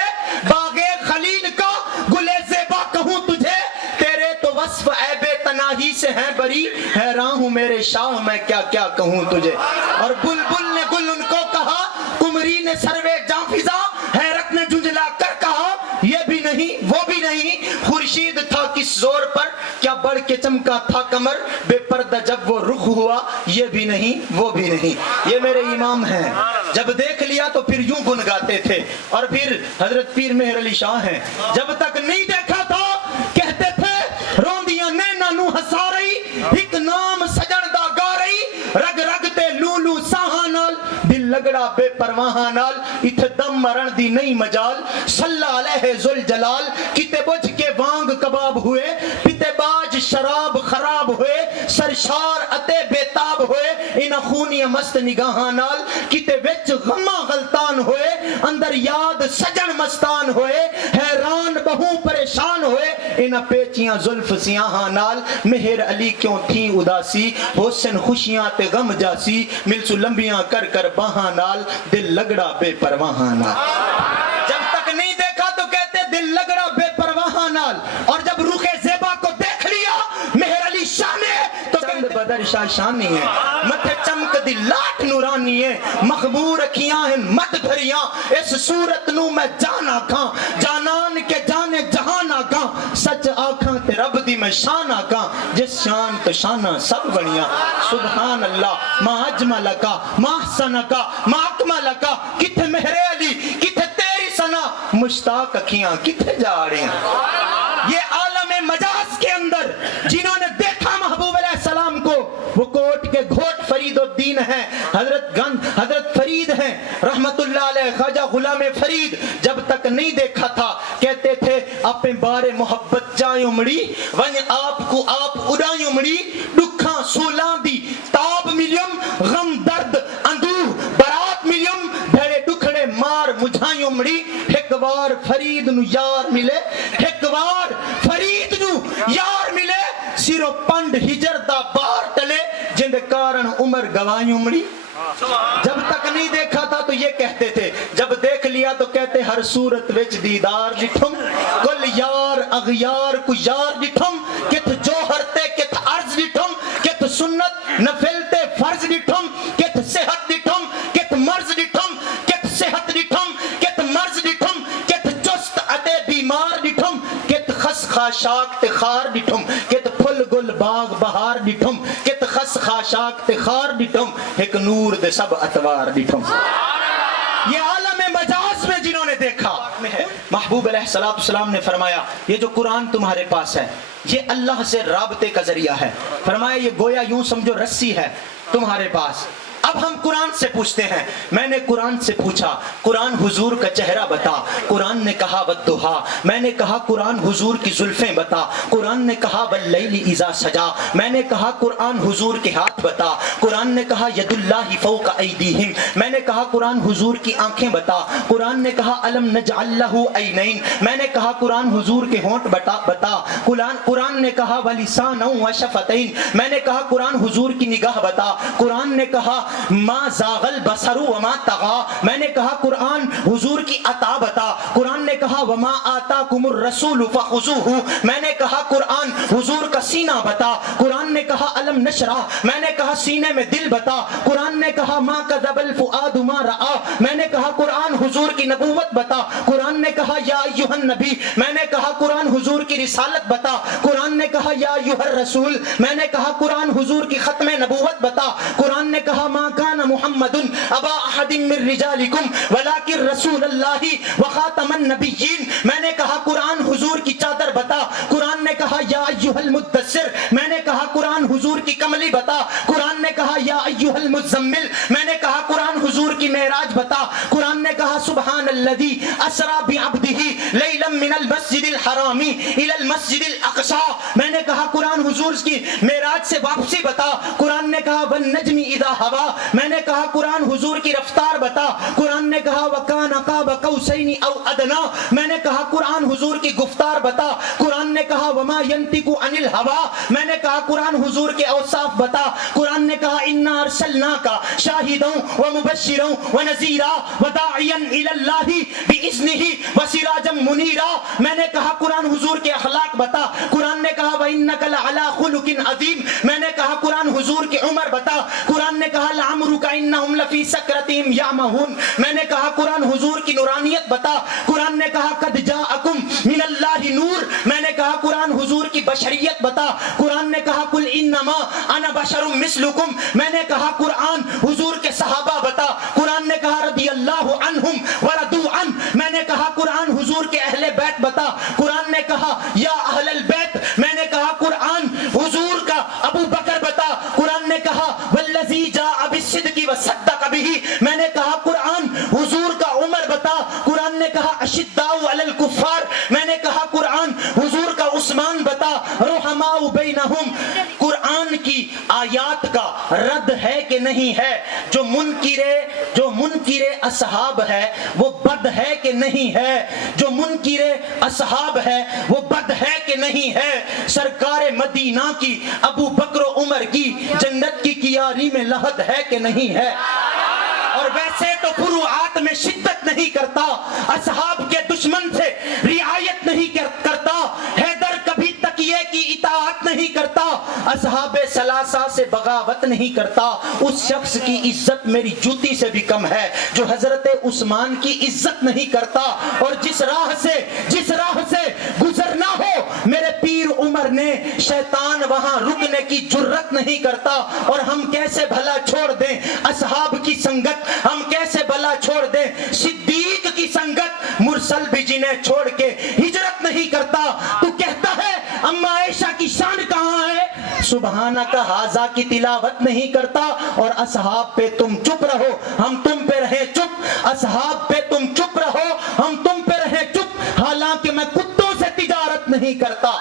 باغ خلیل کا گلے زیبا کہوں تجھے, تیرے تو وصف عیب تناہی سے ہیں بری, حیران ہوں میرے شاہ میں کیا کیا کہوں تجھے. اور بلبل نے گل ان کو کہا, کمری نے سروے جاں فضا, حیرت نے جھنجلا کر کہا یہ بھی نہیں وہ بھی نہیں, خورشید تھا کس زور پر, کیا بڑھ کے چمکا تھا کمر, بے پردہ جب وہ رخ ہوا, یہ بھی نہیں وہ بھی نہیں. یہ میرے امام ہیں, جب دیکھ لیا تو پھر یوں گنگاتے تھے. اور پھر حضرت پیر مہر علی شاہ ہیں, جب تک نہیں دیکھا تھا کہتے تھے روندیاں نینا نو ہسا رہی, ایک نام سجن دا گا رہی, رگ رگ تے لولو ساہاں نال, دل لگڑا بے پرواہاں نال, اتھے دم مرن دی نہیں مجال, صلی علیہ ذوالجلال, کتے بجھ کے وانگ کباب ہوئے, پیتے باج شراب خراب ہوئے, سرشار اتے بیتاب ہوئے, ان خونی مست نگاہاں نال, کتے وچ غمہ غلطان ہوئے, اندر یاد سجن مستان ہوئے, حیران بہو پریشان ہوئے, ان پیچیاں زلف سیاہاں نال, مہر علی کیوں تھیں اداسی, حسن خوشیاں تے غم جاسی, ملسو لمبیاں کر کر باہاں نال, دل لگڑا بے پرواہاں نال. جب تک نہیں دیکھا تو کہتے دل لگڑا بے پرواہاں نال, اور جب رخ زیبا کو دیکھ لیا مہر علی شاہ نے تو چند بدر شاہ شانی ہے, متھے چمک دی لاٹ نورانی ہے, مخمور اکھیاں ہیں مت بھریاں, اس صورت نو میں جانا کھاں, جانان کے جانے جہانا کھاں, سچ آکھاں تے رب دی میں شانہ کھاں, جس شان تو شانہ سب بنیاں. سبحان اللہ ما اجملکا ما احسنکا ما اکملکا, کتھے مہر علی کتھے تیری سنا, مشتاق اکھیاں کتنے جا رہے ہیں؟ یہ عالم مجاز کے اندر جنہوں نے دیکھا محبوب علیہ السلام کو، وہ کوٹ کے گھوٹ فرید الدین ہیں، حضرت فرید ہیں رحمت اللہ علیہ، خواجہ غلام فرید، جب تک نہیں دیکھا تھا کہتے تھے اپنے بارے محبت جائیں امڑی ون آپ کو آپ اڑائیں امڑی دکھاں سولاں دی تاب ملیم غم درد اندوہ برات ملیم بھڑے دکھڑے مار مجھائیں امڑی ایک وار فرید نو یار ملے، ایک وار فرید نو یار ملے، سیرو پنڈ ہجر دا بار ٹلے جند کارن عمر گوائیں امڑی۔ جب تک نہیں دیکھا تھا تو یہ کہتے تھے، جب دیکھ لیا تو کہتے ہر صورت وچ دیدار ڈٹھم، کل یار اغیار کو یار ڈٹھم، کت جوہر تے کت عرض ڈٹھم، کت سنت نفل تے فرض ڈٹھم، کت صحت ڈٹھم کت مرض ڈٹھم، کت صحت ڈٹھم کت مرض ڈٹھم، کت چست اتے بیمار ڈٹھم، کت خس خاشاک تے خار ڈٹھم، کت پھل گل باغ بہار ڈٹھم، کت خس خاشاک تے خار ڈٹھم، ایک نور دے سب اتوار ڈٹھم۔ یہ عالم مجاز میں جنہوں نے دیکھا، محبوب علیہ السلام نے فرمایا یہ جو قرآن تمہارے پاس ہے یہ اللہ سے رابطے کا ذریعہ ہے، فرمایا یہ گویا یوں سمجھو رسی ہے تمہارے پاس۔ اب ہم قرآن سے پوچھتے ہیں، میں نے قرآن سے پوچھا قرآن حضور کا چہرہ بتا، قرآن نے کہا والضحیٰ، میں نے کہا قرآن حضور کی زلفیں بتا، قرآن نے کہا واللیل اذا سجا، میں نے کہا قرآن حضور کے ہاتھ بتا، قرآن نے کہا ید اللہ فوق ایدیہم، میں نے کہا قرآن حضور کی آنکھیں بتا، قرآن نے کہا الم نجعل لہ عینین، میں نے کہا قرآن حضور کے ہونٹ بتا، قرآن نے کہا ولسانا وشفتین، میں نے کہا قرآن حضور کی نگاہ بتا، قرآن نے کہا ما زاغ البصر وما طغى، میں نے کہا قرآن حضور کی عطا بتا، قرآن نے کہا وما آتاکم الرسول فخذوہ، میں نے کہا قرآن حضور کا سینہ بتا، قرآن نے کہا الم نشرح، میں نے کہا سینے میں دل بتا، قرآن نے کہا ما کذب الفؤاد ما رأى، میں نے کہا قرآن حضور کی نبوت بتا، قرآن نے کہا یا ایھا النبی، میں نے کہا قرآن حضور کی رسالت بتا، قرآن نے کہا یا ایھا الرسول، میں نے کہا قرآن حضور کی ختم نبوت بتا، قرآن نے کہا ما کان محمد ابا احد من رجالکم ولکن رسول اللہ وخاتم النبیین، میں نے کہا قرآن حضور کی چادر بتا، قرآن نے کہا یا ایھا المدثر، میں نے کہا قرآن حضور کی کملی بتا، قرآن نے کہا یا ایھا المزمل، میں نے کہا قرآن حضور کی معراج بتا، قرآن نے کہا سبحان الذی اسری بعبدہ لیلا من المسجد الحرام الی المسجد الاقصی، میں نے کہا قرآن حضور کی معراج سے واپسی بتا، قرآن نے کہا والنجم اذا ہوا، میں نے کہا قرآن حضور کی رفتار بتا، قرآن نے کہا وکان قاب قوسین او ادنا، میں نے کہا قرآن حضور کی گفتار بتا، قرآن نے کہا وما ینطق عن الہوا، میں نے کہا قرآن حضور کے اوصاف بتا، قرآن نے کہا انا ارسلناک شاہدا ومبشرا ونذیرا وداعیا الی اللہ باذنہ وسراجا منیرا، میں نے کہا قرآن حضور کے اخلاق بتا، قرآن نے کہا وانک لعلی خلق عظیم، میں نے کہا قرآن حضور کی عمر بتا، قرآن نے کہا لعمرک انہم لفی سکرتہم یعمہون، میں نے کہا قرآن حضور کی نورانیت بتا، قرآن نے کہا قد جاءکم من اللہ نور، میں نے کہا قرآن حضور کی بشریت بتا، قرآن نے کہا قل انما انا بشر مثلکم، میں نے کہا قرآن حضور کے صحابہ بتا، قرآن نے کہا رضی اللہ عنہم ورضوا عنہ، میں نے کہا قرآن حضور کے اہل بیت بتا، قرآن نے کہا یا اہل البیت، میں نے کہا قرآن حضور کا ابو بکر بتا، قرآن نے کہا والذی جاء بالصدق وصدق به، میں نے کہا قرآن حضور کا عمر بتا، قرآن نے کہا اشداء علی الکفار، میں نے کہا قرآن حضور کا عثمان بتا، رحماء بینہم، قرآن کی آیات کا رد ہے کہ نہیں ہے؟ جو منکر اصحاب ہے وہ بد ہے کہ نہیں ہے؟ جو منکر اصحاب ہے وہ بد ہے کہ نہیں ہے؟ سرکار مدینہ کی ابو بکر و عمر کی جنت کی کیاری میں لحد ہے کہ نہیں ہے؟ اور ویسے تو فروعات میں شدت نہیں کرتا، اصحاب کے دشمن سے رعایت نہیں کرتا، حیدر کبھی تقیے کی اطاعت نہیں کرتا، اصحاب ثلاثہ سے بغاوت نہیں کرتا، اس شخص کی عزت میری جوتی سے بھی کم ہے جو حضرت عثمان کی عزت نہیں کرتا، اور جس راہ سے گزرنا ہو میرے پیر عمر نے، شیطان وہاں رکنے کی جرت نہیں کرتا، اور ہم کیسے بھلا چھوڑ دیں اصحاب کی سنگت، ہم کیسے بھلا چھوڑ دیں صدیق کی سنگت، مرسل بھی جنہیں چھوڑ کے ہجرت نہیں کرتا، تو کہتا ہے اما عائشہ کی شان کہاں ہے؟ سبحانک ھذا کی تلاوت نہیں کرتا، اور اصحاب پہ تم چپ رہو ہم تم پہ رہے چپ، اصحاب پہ تم چپ رہو ہم تم پہ رہے چپ، حالانکہ میں کتوں سے تجارت نہیں کرتا۔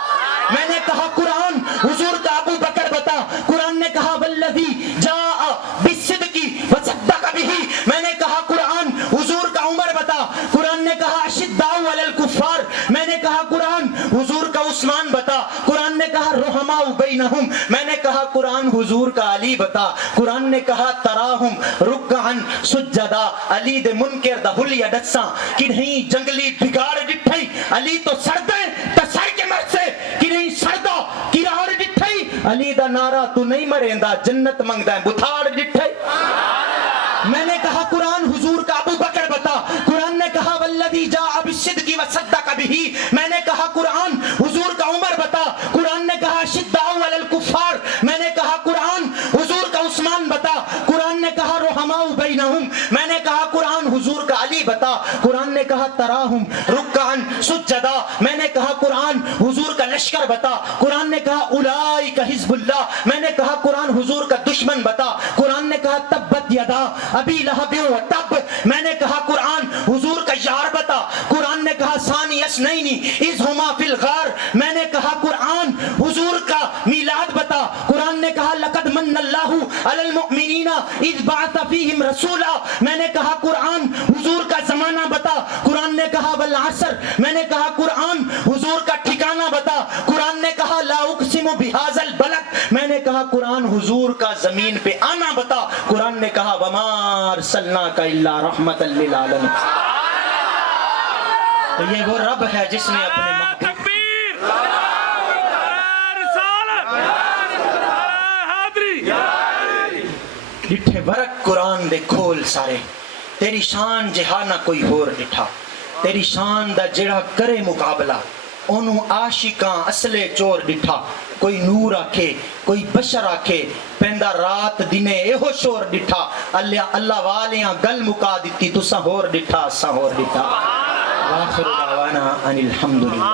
میں نے کہا قرآن حضور کا ابو بکر بتا، قرآن نے کہا والذی جاء بالصدق وصدق بہ، میں نے کہا قرآن حضور کا عمر بتا، قرآن نے کہا اشداء علی الکفار، میں نے کہا قرآن حضور کا عثمان بتا، قرآن نے کہا رحماء بینہم، میں نے کہا قرآن حضور کا علی بتا، قرآن نے کہا تراہم رکعا سجدا، علی دے منکر دا حلیہ دساں کہ نہیں جنگلی بگاڑ ڈٹھئی، علی تو سردے تا سر کے مرسے کہ نہیں سردہ کراڑ ڈٹھئی، علی دا نعرہ تو نہیں مریندا جنت منگدا ہے بتھاڑ ڈٹھئی۔ میں نے کہا قرآن حضور کا ابو بکر بتا، قرآن نے کہا والذی جاء بالصدق وصدق بہ، میں نے کہا قرآن حضور کا عمر بتا، قرآن نے کہا اشداء علی الکفار، میں نے کہا قرآن حضور کا عثمان بتا، قرآن نے کہا رحماء بینہم، میں نے کہا قرآن حضور کا علی بتا، قرآن نے کہا تراہم رکعا سجدا، میں نے کہا قرآن حضور کا لشکر بتا، قرآن نے کہا اولئک حزب اللہ، میں نے کہا قرآن حضور کا دشمن بتا، قرآن نے کہا تبت یدا ابی لہب و تب، میں نے کہا قرآن حضور کا یار بتا، قرآن نے کہا ثانی اثنین اذ ہما فی الغار، میں نے کہا قرآن حضور کا میلاد بتا، قرآن نے کہا لقد من اللہ علی المؤمنین اذ بعث فیہم رسولا، میں نے کہا قرآن حضور کا زمانہ بتا، قرآن نے کہا والعصر، میں نے کہا قرآن حضور کا ٹھکانہ بتا، قرآن نے کہا لا اقسم بہذا البلد، میں نے کہا قرآن حضور کا زمین پہ آنا بتا، قرآن نے کہا وما ارسلناک الا رحمتا للعالمین۔ تو یہ وہ رب ہے جس نے اپنے محبوب ڈٹھے ورق قرآن دے کھول سارے، تیری شان جہانا کوئی ہور ڈٹھا، تیری شان دا جڑا کرے مقابلہ انہوں عاشقاں اصلے چور ڈٹھا، کوئی نور آکھے کوئی بشر آکھے پہندہ رات دینے ایہو شور ڈٹھا، اللہ والیاں گل مکا دیتی تو سہور ڈٹھا سہور ڈٹھا۔ وآخر دعوانا ان الحمدللہ۔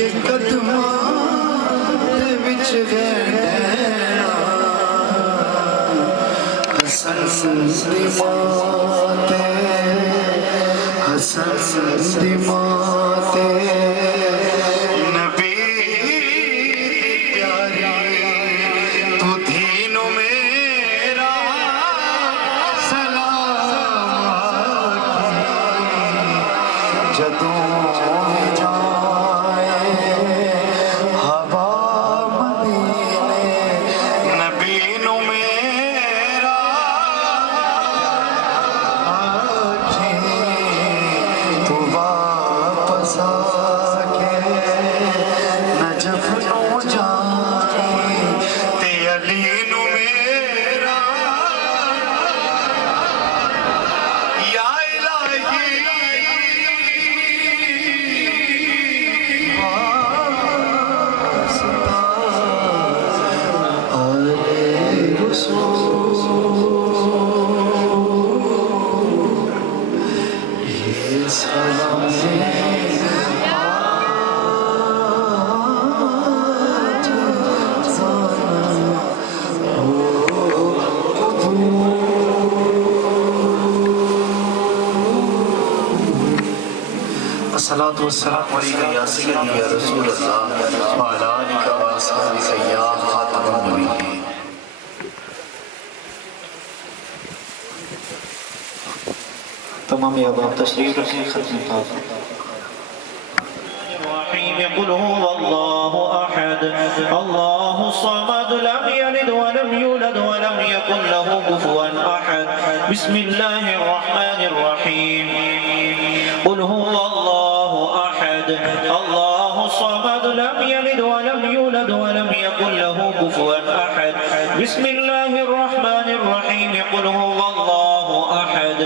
کے قدماں دے وچ رہنا حسن دی ماں تے حسن دی ماں تے نبی پیاری تو دینوں میرا سلام آکھی جدوں الصلاة والسلام علیکہ یا سیدی یا رسول اللہ وعلی آلک و اصحابک یا خاتم النبیین۔ تمام احباب تشریف رکھیں ختم تازہ۔ قل هو الله أحد الله الصمد لم يلد ولم يولد ولم يكن له كفوا أحد بسم الله الرحمن الرحيم قل هو الله أحد الله الصمد لم يلد ولم يولد ولم يكن له كفوا أحد بسم الله الرحمن الرحيم قل هو الله أحد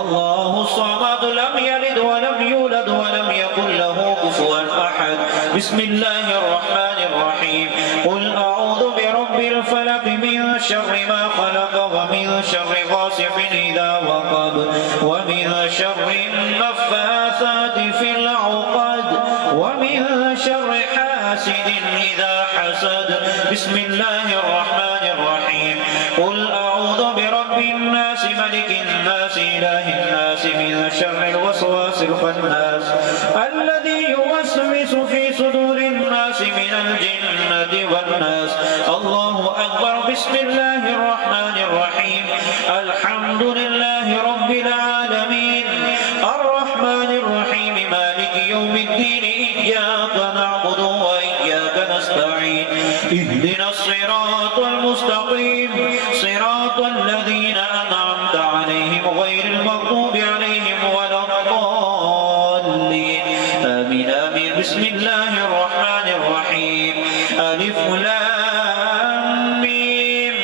الله الصمد لم يلد ولم يولد ولم يكن له كفوا أحد بسم الله الرحمن الرحيم قل أعوذ برب الفلق من شر ما خلق ومن شر غاسق إذا وقب ومن شر النفاثات في العقد ومن شر حاسد إذا حسد بسم الله الرحمن الرحيم قل أعوذ برب الناس ملك الناس إله الناس من شر الوسواس الخناس الذي يوسوس في صدور الناس من الجنة والناس الله أكبر بسم الله الرحمن الرحيم الحمد لله رب العالمين الرحمن الرحيم مالك يوم الدين إياك نعبد وإياك نستعين اهدنا الصراط المستقيم صراط الذين أنعمت عليهم غير المغضوب عليهم ولا الضالين آمين آمين بسم الله الرحمن الرحيم ألف لام ميم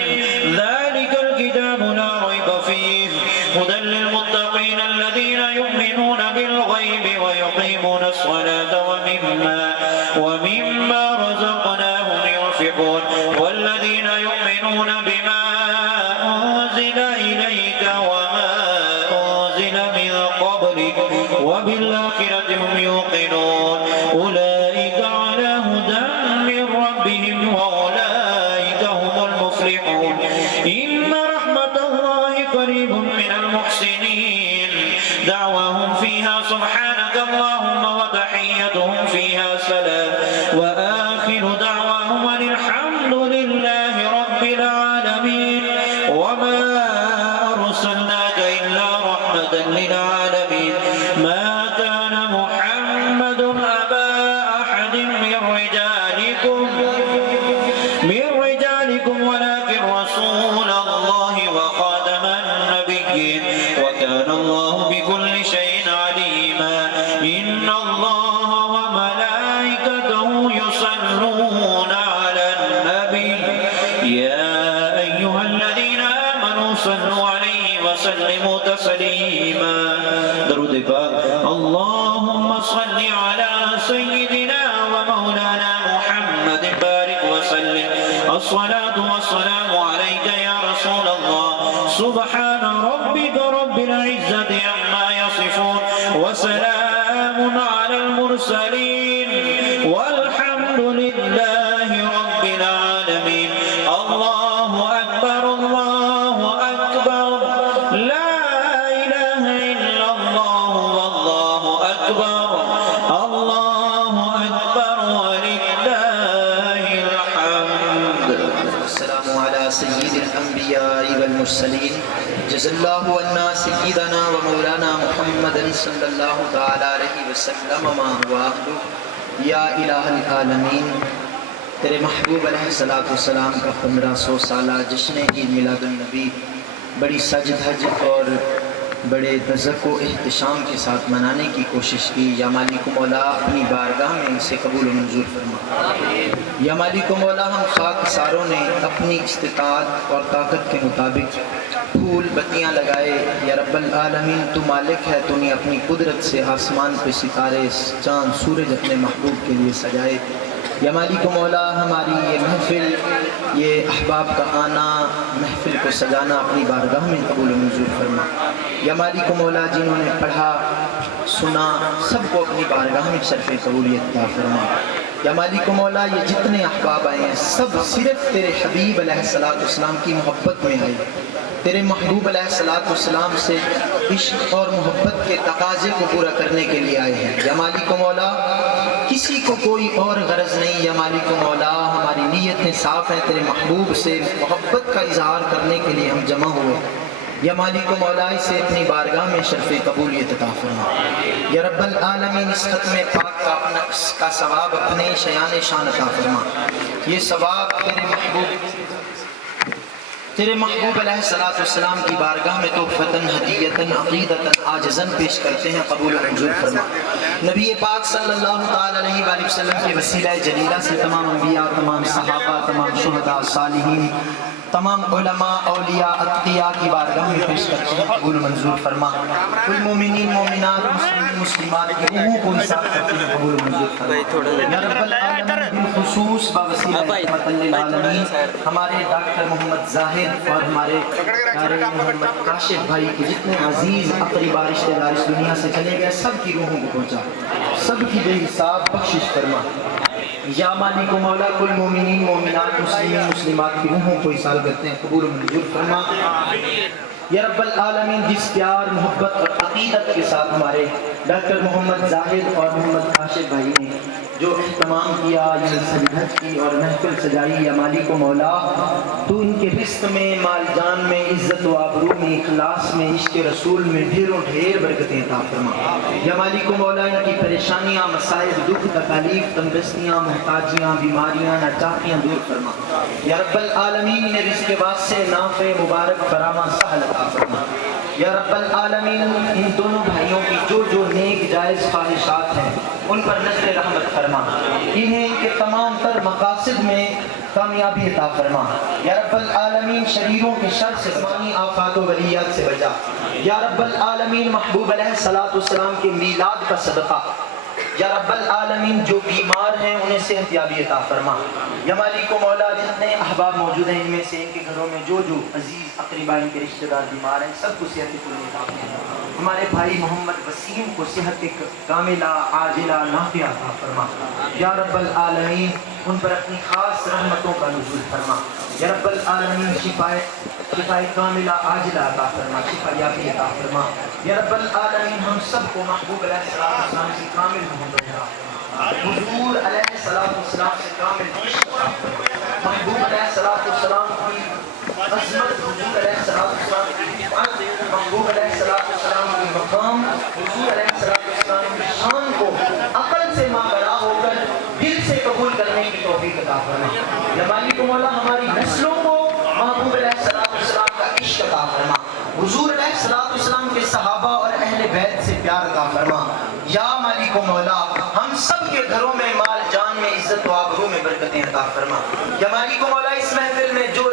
ذلك الكتاب لا ريب فيه هدى للمتقين الذين يؤمنون بالغيب ويقيمون الصلاة ومما رزقناهم ينفقون والذين يؤمنون بما أنزل إليك وما أنزل من قبلك وبالآخرة هم يوقنون أولئك على هدى من ربهم وأولئك هم المفلحون إن رحمة الله قريب من المحسنين دعواهم فيها سبحانك اللهم وتحيتهم فيها سلام وآخر دعواهم أن الحمد لله رب العالمين وما أرسلناك إلا رحمة للعالمين ما كان محمد أبا أحد من رجالكم ولكن رسول الله وخاتم النبيين وكان الله بكل شيء عليما إن الله وملائكته يصلون على النبي يا أيها الذين آمنوا صلوا عليه وسلموا تسليما درود پاک اللهم صل على سيدنا ومولانا محمد بارك وسلم الصلاة والسلام عليك يا رسول الله سبحان ربك رب العزة عما يصفون وسلام على المرسلين سید الانبیاء والمرسلین جزا اللہ عنا سیدنا و مولانا محمد صلی اللہ تعالی علیہ وسلم ما هو اہلہ. یا الہ العالمین، تیرے محبوب علیہ السلام کا 1500 سالہ جشن عید میلاد النبی بڑی سج دھج اور بڑے دذق و احتشام کے ساتھ منانے کی کوشش کی. یا مالک و مولا اپنی بارگاہ میں اسے قبول و منظور فرما. یا مالک و مولا ہم خاک ساروں نے اپنی استطاعت اور طاقت کے مطابق پھول بتیاں لگائے. یا رب العالمین تو مالک ہے، تو نے اپنی قدرت سے آسمان پہ ستارے چاند سورج اپنے محبوب کے لیے سجائے. یا مالک و مولا ہماری یہ محفل، یہ احباب کا آنا، محفل کو سجانا اپنی بارگاہ میں قبول و منظور فرما. یا مالک و مولا جنہوں نے پڑھا سنا سب کو اپنی بارگاہ میں شرف قبولیت عطا فرما. یا مالک و مولا یہ جتنے احباب آئے ہیں سب صرف تیرے حبیب علیہ السلام کی محبت میں آئے، تیرے محبوب علیہ السلام سے عشق اور محبت کے تقاضے کو پورا کرنے کے لیے آئے ہیں. یا مالک و مولا کسی کو کوئی اور غرض نہیں. یا مالک و مولا ہماری نیتیں صاف ہیں، تیرے محبوب سے محبت کا اظہار کرنے کے لیے ہم جمع ہوئے. یا مالک و مولا اسے اپنی بارگاہ میں شرف قبولیت عطا فرما. یا رب العالمین اس ختم پاک کا ثواب اپنے شیان شان عطا فرما. یہ ثواب تیرے محبوب علیہ السلام کی بارگاہ میں تحفتاً ہدیتاً عقیدتاً عاجزاً پیش کرتے ہیں، قبول و منظور فرما. نبی پاک صلی اللہ تعالی علیہ وآلہ وسلم کے وسیلہ جلیلہ سے تمام انبیاء، تمام صحابہ، تمام شہداء، صالحین، تمام علماء، اولیاء، اتقیاء کی بارگاہ میں پیش کرتے ہیں، قبول و منظور فرما. کل مومنین، مومنات، مسلمین، مسلمات کی روحوں کو حساب کرتے ہیں، قبول و منظور فرما. یا رب العالمین بالخصوص بوسیلہ رحمت للعالمین ہمارے ڈاکٹر محمد زاہد اور ہمارے پیارے محمد کاشف بھائی کے جتنے عزیز اقربا رشتہ دار اس دنیا سے چلے گئے سب کی روحوں کو پہنچا، سب کی بے حساب بخشش فرما. یا مالک و مولا کل مومنین، مومنات، مسلمین، مسلمات کی روحوں کو حساب کرتے ہیں، قبول و منظور فرما. یا رب العالمین جس پیار، محبت اور عقیدت کے ساتھ ہمارے ڈاکٹر محمد زاہد اور محمد کاشف بھائی نے جو اہتمام کیا، یہ سجدت کی اور محفل سجائی، یا مالک و مولا تو ان کے رزق میں، مال جان میں، عزت و آبرو میں، اخلاص میں، عشق رسول میں ڈھیروں ڈھیر برکتیں عطا فرما. یا مالک و مولا ان کی پریشانیاں، مسائل، دکھ، تکالیف، تنگستیاں، محتاجیاں، بیماریاں، ناچاکیاں دور فرما. یا رب العالمین انہیں رزق واسع، نافع، مبارک، فراواں، سہل عطا فرما. یا رب العالمین ان دونوں بھائیوں کی جو نیک جائز خواہشات ہیں ان پر نظر رحمت فرما، انہیں ان کے تمام تر مقاصد میں کامیابی عطا فرما. یا رب العالمین شریروں کے شر سے، زمانی آفات و بلیات سے بچا. یا رب العالمین محبوب علیہ السلام کے میلاد کا صدقہ، یا رب العالمین جو بیمار ہیں انہیں صحت یابی عطا فرما. یا مالک و مولا جتنے احباب موجود ہیں ان میں سے ان کے گھروں میں جو عزیز اقربا ان کے رشتہ دار بیمار ہیں سب کو صحت کاملہ عطا فرما. ہمارے بھائی محمد وسیم کو صحت کاملہ عاجلہ نافعہ عطا فرما. یا رب العالمین ان پر اپنی خاص رحمتوں کا نزول فرما. یا رب العالمین شفا کاملہ عاجلہ عطا فرما، شفا یابی عطا فرما. یا رب العالمین ہم سب کو محبوب علیہ السلام کی کامل محبت عطا فرما، حضور علیہ السلام سے کامل عشق عطا فرما. محبوب علیہ السلام کی عظمت، حضور علیہ السلام کی عظمت، محبوب علیہ السلام کی مقام، حضور علیہ السلام کی شان کو عقل سے ماورا ہو کر دل سے قبول کرنے کی توفیق عطا فرما. یا مالک و مولا ہماری نسلوں کو محبوب علیہ السلام کا عشق عطا فرما، حضور علیہ السلام کے صحابہ اور اہل بیت سے پیار عطا فرما. یا مالک و مولا ہم سب کے گھروں میں، مال جان میں، عزت و آبرو میں برکتیں عطا فرما. یا مالک و مولا اس محفل میں جو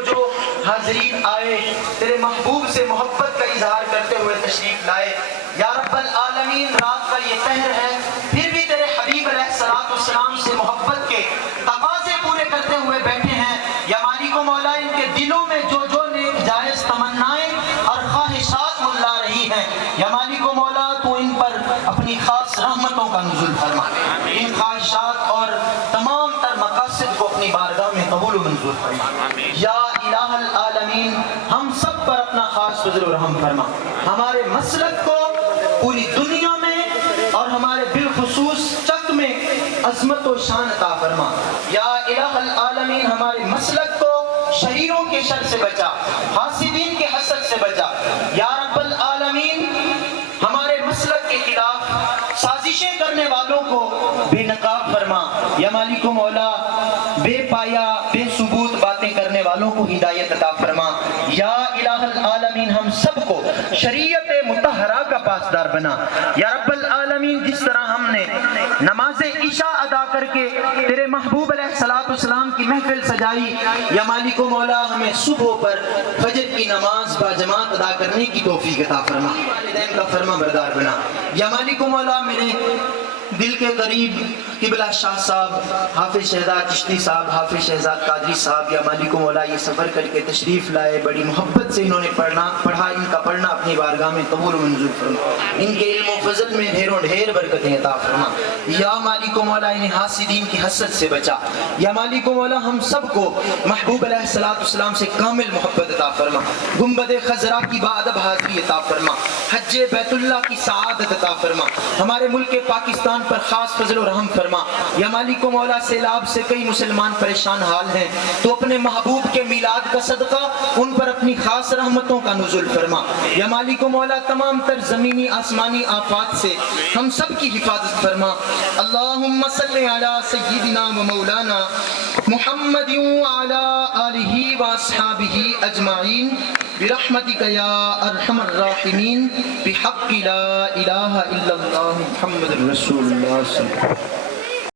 حاضرین آئے تیرے محبوب سے محبت کا اظہار کرتے ہوئے تشریف لائے، یا رب العالمین رات کا یہ پہر ہے پھر بھی تیرے حبیب علیہ السلام سے محبت کے تقاضے پورے کرتے ہوئے بیٹھے ہیں. یا مالک و مولا ان کے دلوں میں جو نیک جائز تمنائیں اور خواہشات ملا رہی ہیں، یا مالک و مولا تو ان پر اپنی خاص رحمتوں کا نزول فرما. ان خواہشات اور تمام تر مقاصد کو اپنی بارگاہ میں قبول و منظور فرما. یا الہ العالمین ہم سب پر اپنا خاص فضل و رحم فرما. ہمارے مسلک کو پوری دنیا میں اور ہمارے بالخصوص چک میں عظمت و شان عطا فرما. یا الہ العالمین ہمارے مسلک کو شریروں کے شر سے بچا، حاسدین کے حسد سے بچا۔ یا رب العالمین ہمارے مسلک کے خلاف سازشیں کرنے والوں کو بے نقاب فرما۔ یا مالک و مولا بے پایا بے ثبوت باتیں کرنے والوں کو ہدایت عطا فرما۔ یا الہ العالمین ہم سب کو شریعت مطہرہ کا پاسدار بنا۔ یا رب العالمین جس طرح ہم نے نماز عشاء ادا کر کے تیرے محبوب علیہ الصلوۃ والسلام کی محفل سجائی، یا مالک و مولا ہمیں صبح پر فجر کی نماز با جماعت ادا کرنے کی توفیق عطا فرما، والدین کا فرما بردار بنا۔ یا مالک و مولا میرے دل کے قریب قبلہ شاہ صاحب، حافظ شہزاد چشتی صاحب، حافظ شہزاد قادری صاحب، یا مالک و مولا یہ سفر کر کے تشریف لائے، بڑی محبت سے انہوں نے پڑھا، ان کا پڑھنا اپنی بارگاہ میں قبول و منظور فرما، ان کے علم و فضل میں ڈھیروں ڈھیر برکتیں عطا فرما۔ یا مالک و مولا انہیں حاسدین کی حسد سے بچا۔ یا مالک و مولا ہم سب کو محبوب علیہ الصلوۃ والسلام سے کامل محبت عطا فرما، گنبد خضرا کی باادب حاضری عطا فرما، حج بیت اللہ کی سعادت عطا فرما، ہمارے ملک پاکستان پر خاص فضل و رحم فرما۔ یا مالک و مولا سیلاب سے کئی مسلمان پریشان حال ہیں، تو اپنے محبوب کے میلاد کا صدقہ ان پر اپنی خاص رحمتوں کا نزول فرما۔ یا مالک و مولا تمام تر زمینی آسمانی آفات سے ہم سب کی حفاظت فرما۔ اللہم صلی علی سیدنا و مولانا محمد وعلی آلہ و اصحابہ اجمعین برحمتک یا ارحم الراحمین بحق لا الہ الا اللہ محمد رسول اللہ صلی اللہ علیہ وسلم۔